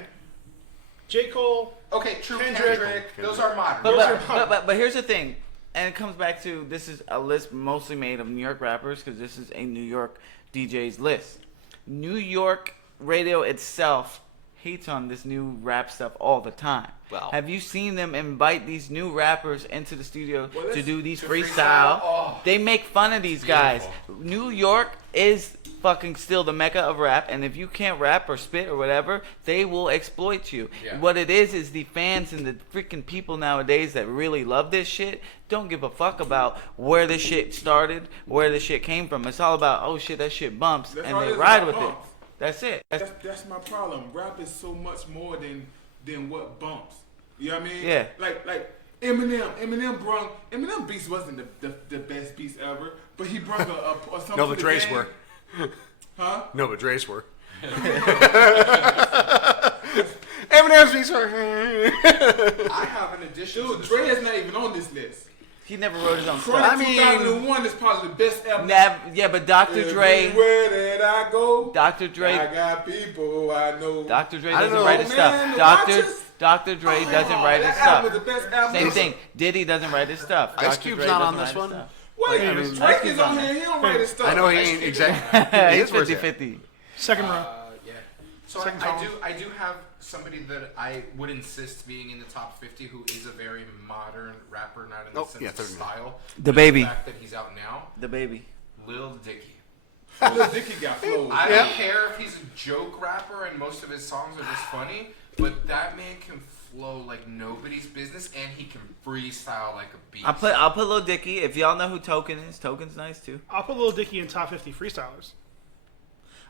J. Cole. Okay, true, Kendrick. Kendrick. Those are modern. But, Those are but, pop. but here's the thing, and it comes back to this is a list mostly made of New York rappers because this is a New York DJ's list. New York radio itself hates on this new rap stuff all the time. Well- Have you seen them invite these new rappers into the studio Well, to that's- do these to freestyle? freestyle? Oh. They make fun of these guys. New York is fucking still the mecca of rap, and if you can't rap or spit or whatever, they will exploit you. Yeah. What it is the fans and the freaking people nowadays that really love this shit don't give a fuck about where this shit started, where this shit came from. It's all about, oh shit, that shit bumps, That's and all they it is, ride about with it. bumps. That's it. That's my problem. Rap is so much more than what bumps. You know what I mean? Yeah. Like Eminem beats wasn't the best beats ever, but he brought a something No, to but the Dre's game. were. Huh? No, but Dre's were. Eminem's beats were. I have an addition to Dude, this Dre list. is not even on this list. He never wrote his own Chronic stuff. I mean- 2001 is probably the best ever. Yeah, but Dr. Dre, Everywhere that I go, Dr. I Dre, got people I know. Dr. Dre I don't doesn't know, write his man, stuff. Watchers? Dr. Dre doesn't Oh, write his that album stuff. is the best album Same ever. thing. Diddy doesn't write his stuff. Ice Dr. Cube's Dre not on doesn't this write his one? stuff. Wait, I mean, Drake Ice is on Cube's here. He don't write his stuff. I know he Ice ain't Cube. exactly. It's 50-50. Second row. Yeah. So Second I column. do have somebody that I would insist being in the top 50 who is a very modern rapper, not in the Oh, sense yeah, of 39. style. The but Baby. The fact that he's out now, The baby. Lil Dicky. Lil Dicky got flows. I Yeah. don't care if he's a joke rapper and most of his songs are just funny, but that man can flow like nobody's business and he can freestyle like a beast. I'll put Lil Dicky. If y'all know who Token is, Token's nice too. I'll put Lil Dicky in top 50 freestylers.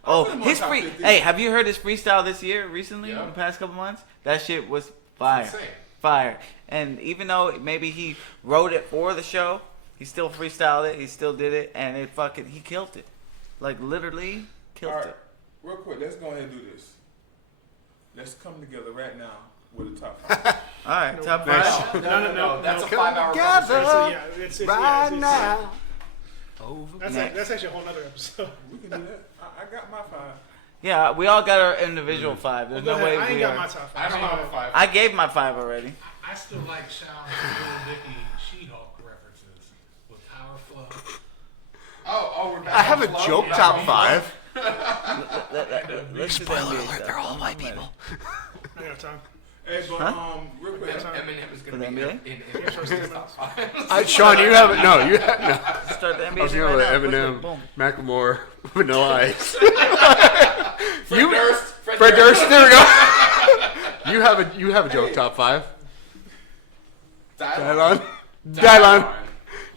Oh, put him on his top free. 50. Hey, have you heard his freestyle this year, recently, Yeah. in the past couple months? That shit was fire. insane. Fire. And even though maybe he wrote it for the show, he still freestyled it. He still did it, and he killed it. Like literally killed All right, it. real quick, let's go ahead and do this. Let's come together right now with a top 5. All right, top Nice. five. No. That's a Come 5-hour together. conversation. Yeah, it's Right it's- now. Over. That's, Next. that's actually a whole other episode. We can do that. I got my 5. Yeah, we all got our individual 5. There's no way I ain't we got are. my top I five. don't have a 5. I gave my 5 already. I still like Shawn and Little Dicky She-Hulk references with Power Flow. Oh, we're back. I have a on flow? joke Back top on 5. Let's do the NBA stuff. I'm ready. I got time. Hey, but real quick. flow. Eminem is For going the to NBA? be in his top 5. Sean, you have it. No, you have no. Start the NBA I was thing going right with now. Eminem, Boom. Macklemore, Vanilla Ice. Fred Durst. Fred Durst. There we go. You have a joke top 5. Dylon. Dylon.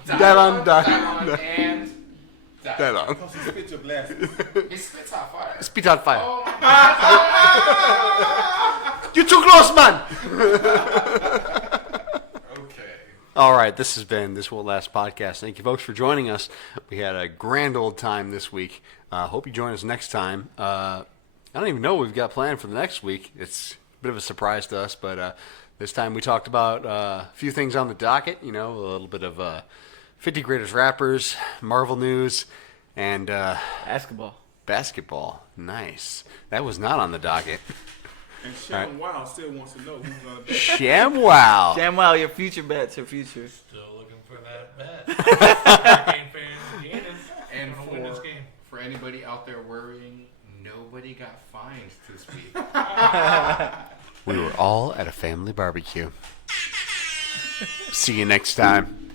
Dylon. Dylon. And Dylon. Cause he spit your glasses. He spits hot fire. Spit on fire. Oh my You're too close, man. Okay. All right, this has been This Won't Last podcast. Thank you, folks, for joining us. We had a grand old time this week. Hope you join us next time. I don't even know what we've got planned for the next week. It's a bit of a surprise to us, but this time we talked about a few things on the docket. You know, a little bit of 50 greatest rappers, Marvel news, and Basketball. basketball. Nice. That was not on the docket. And Sean Wild still wants to know who's gonna bet. ShamWow. Damn, your future bets are future. Still looking for that bet. Hurricane fans, Gannon. And Gonna win this game. for anybody out there worrying, nobody got fined this week. We were all at a family barbecue. See you next time.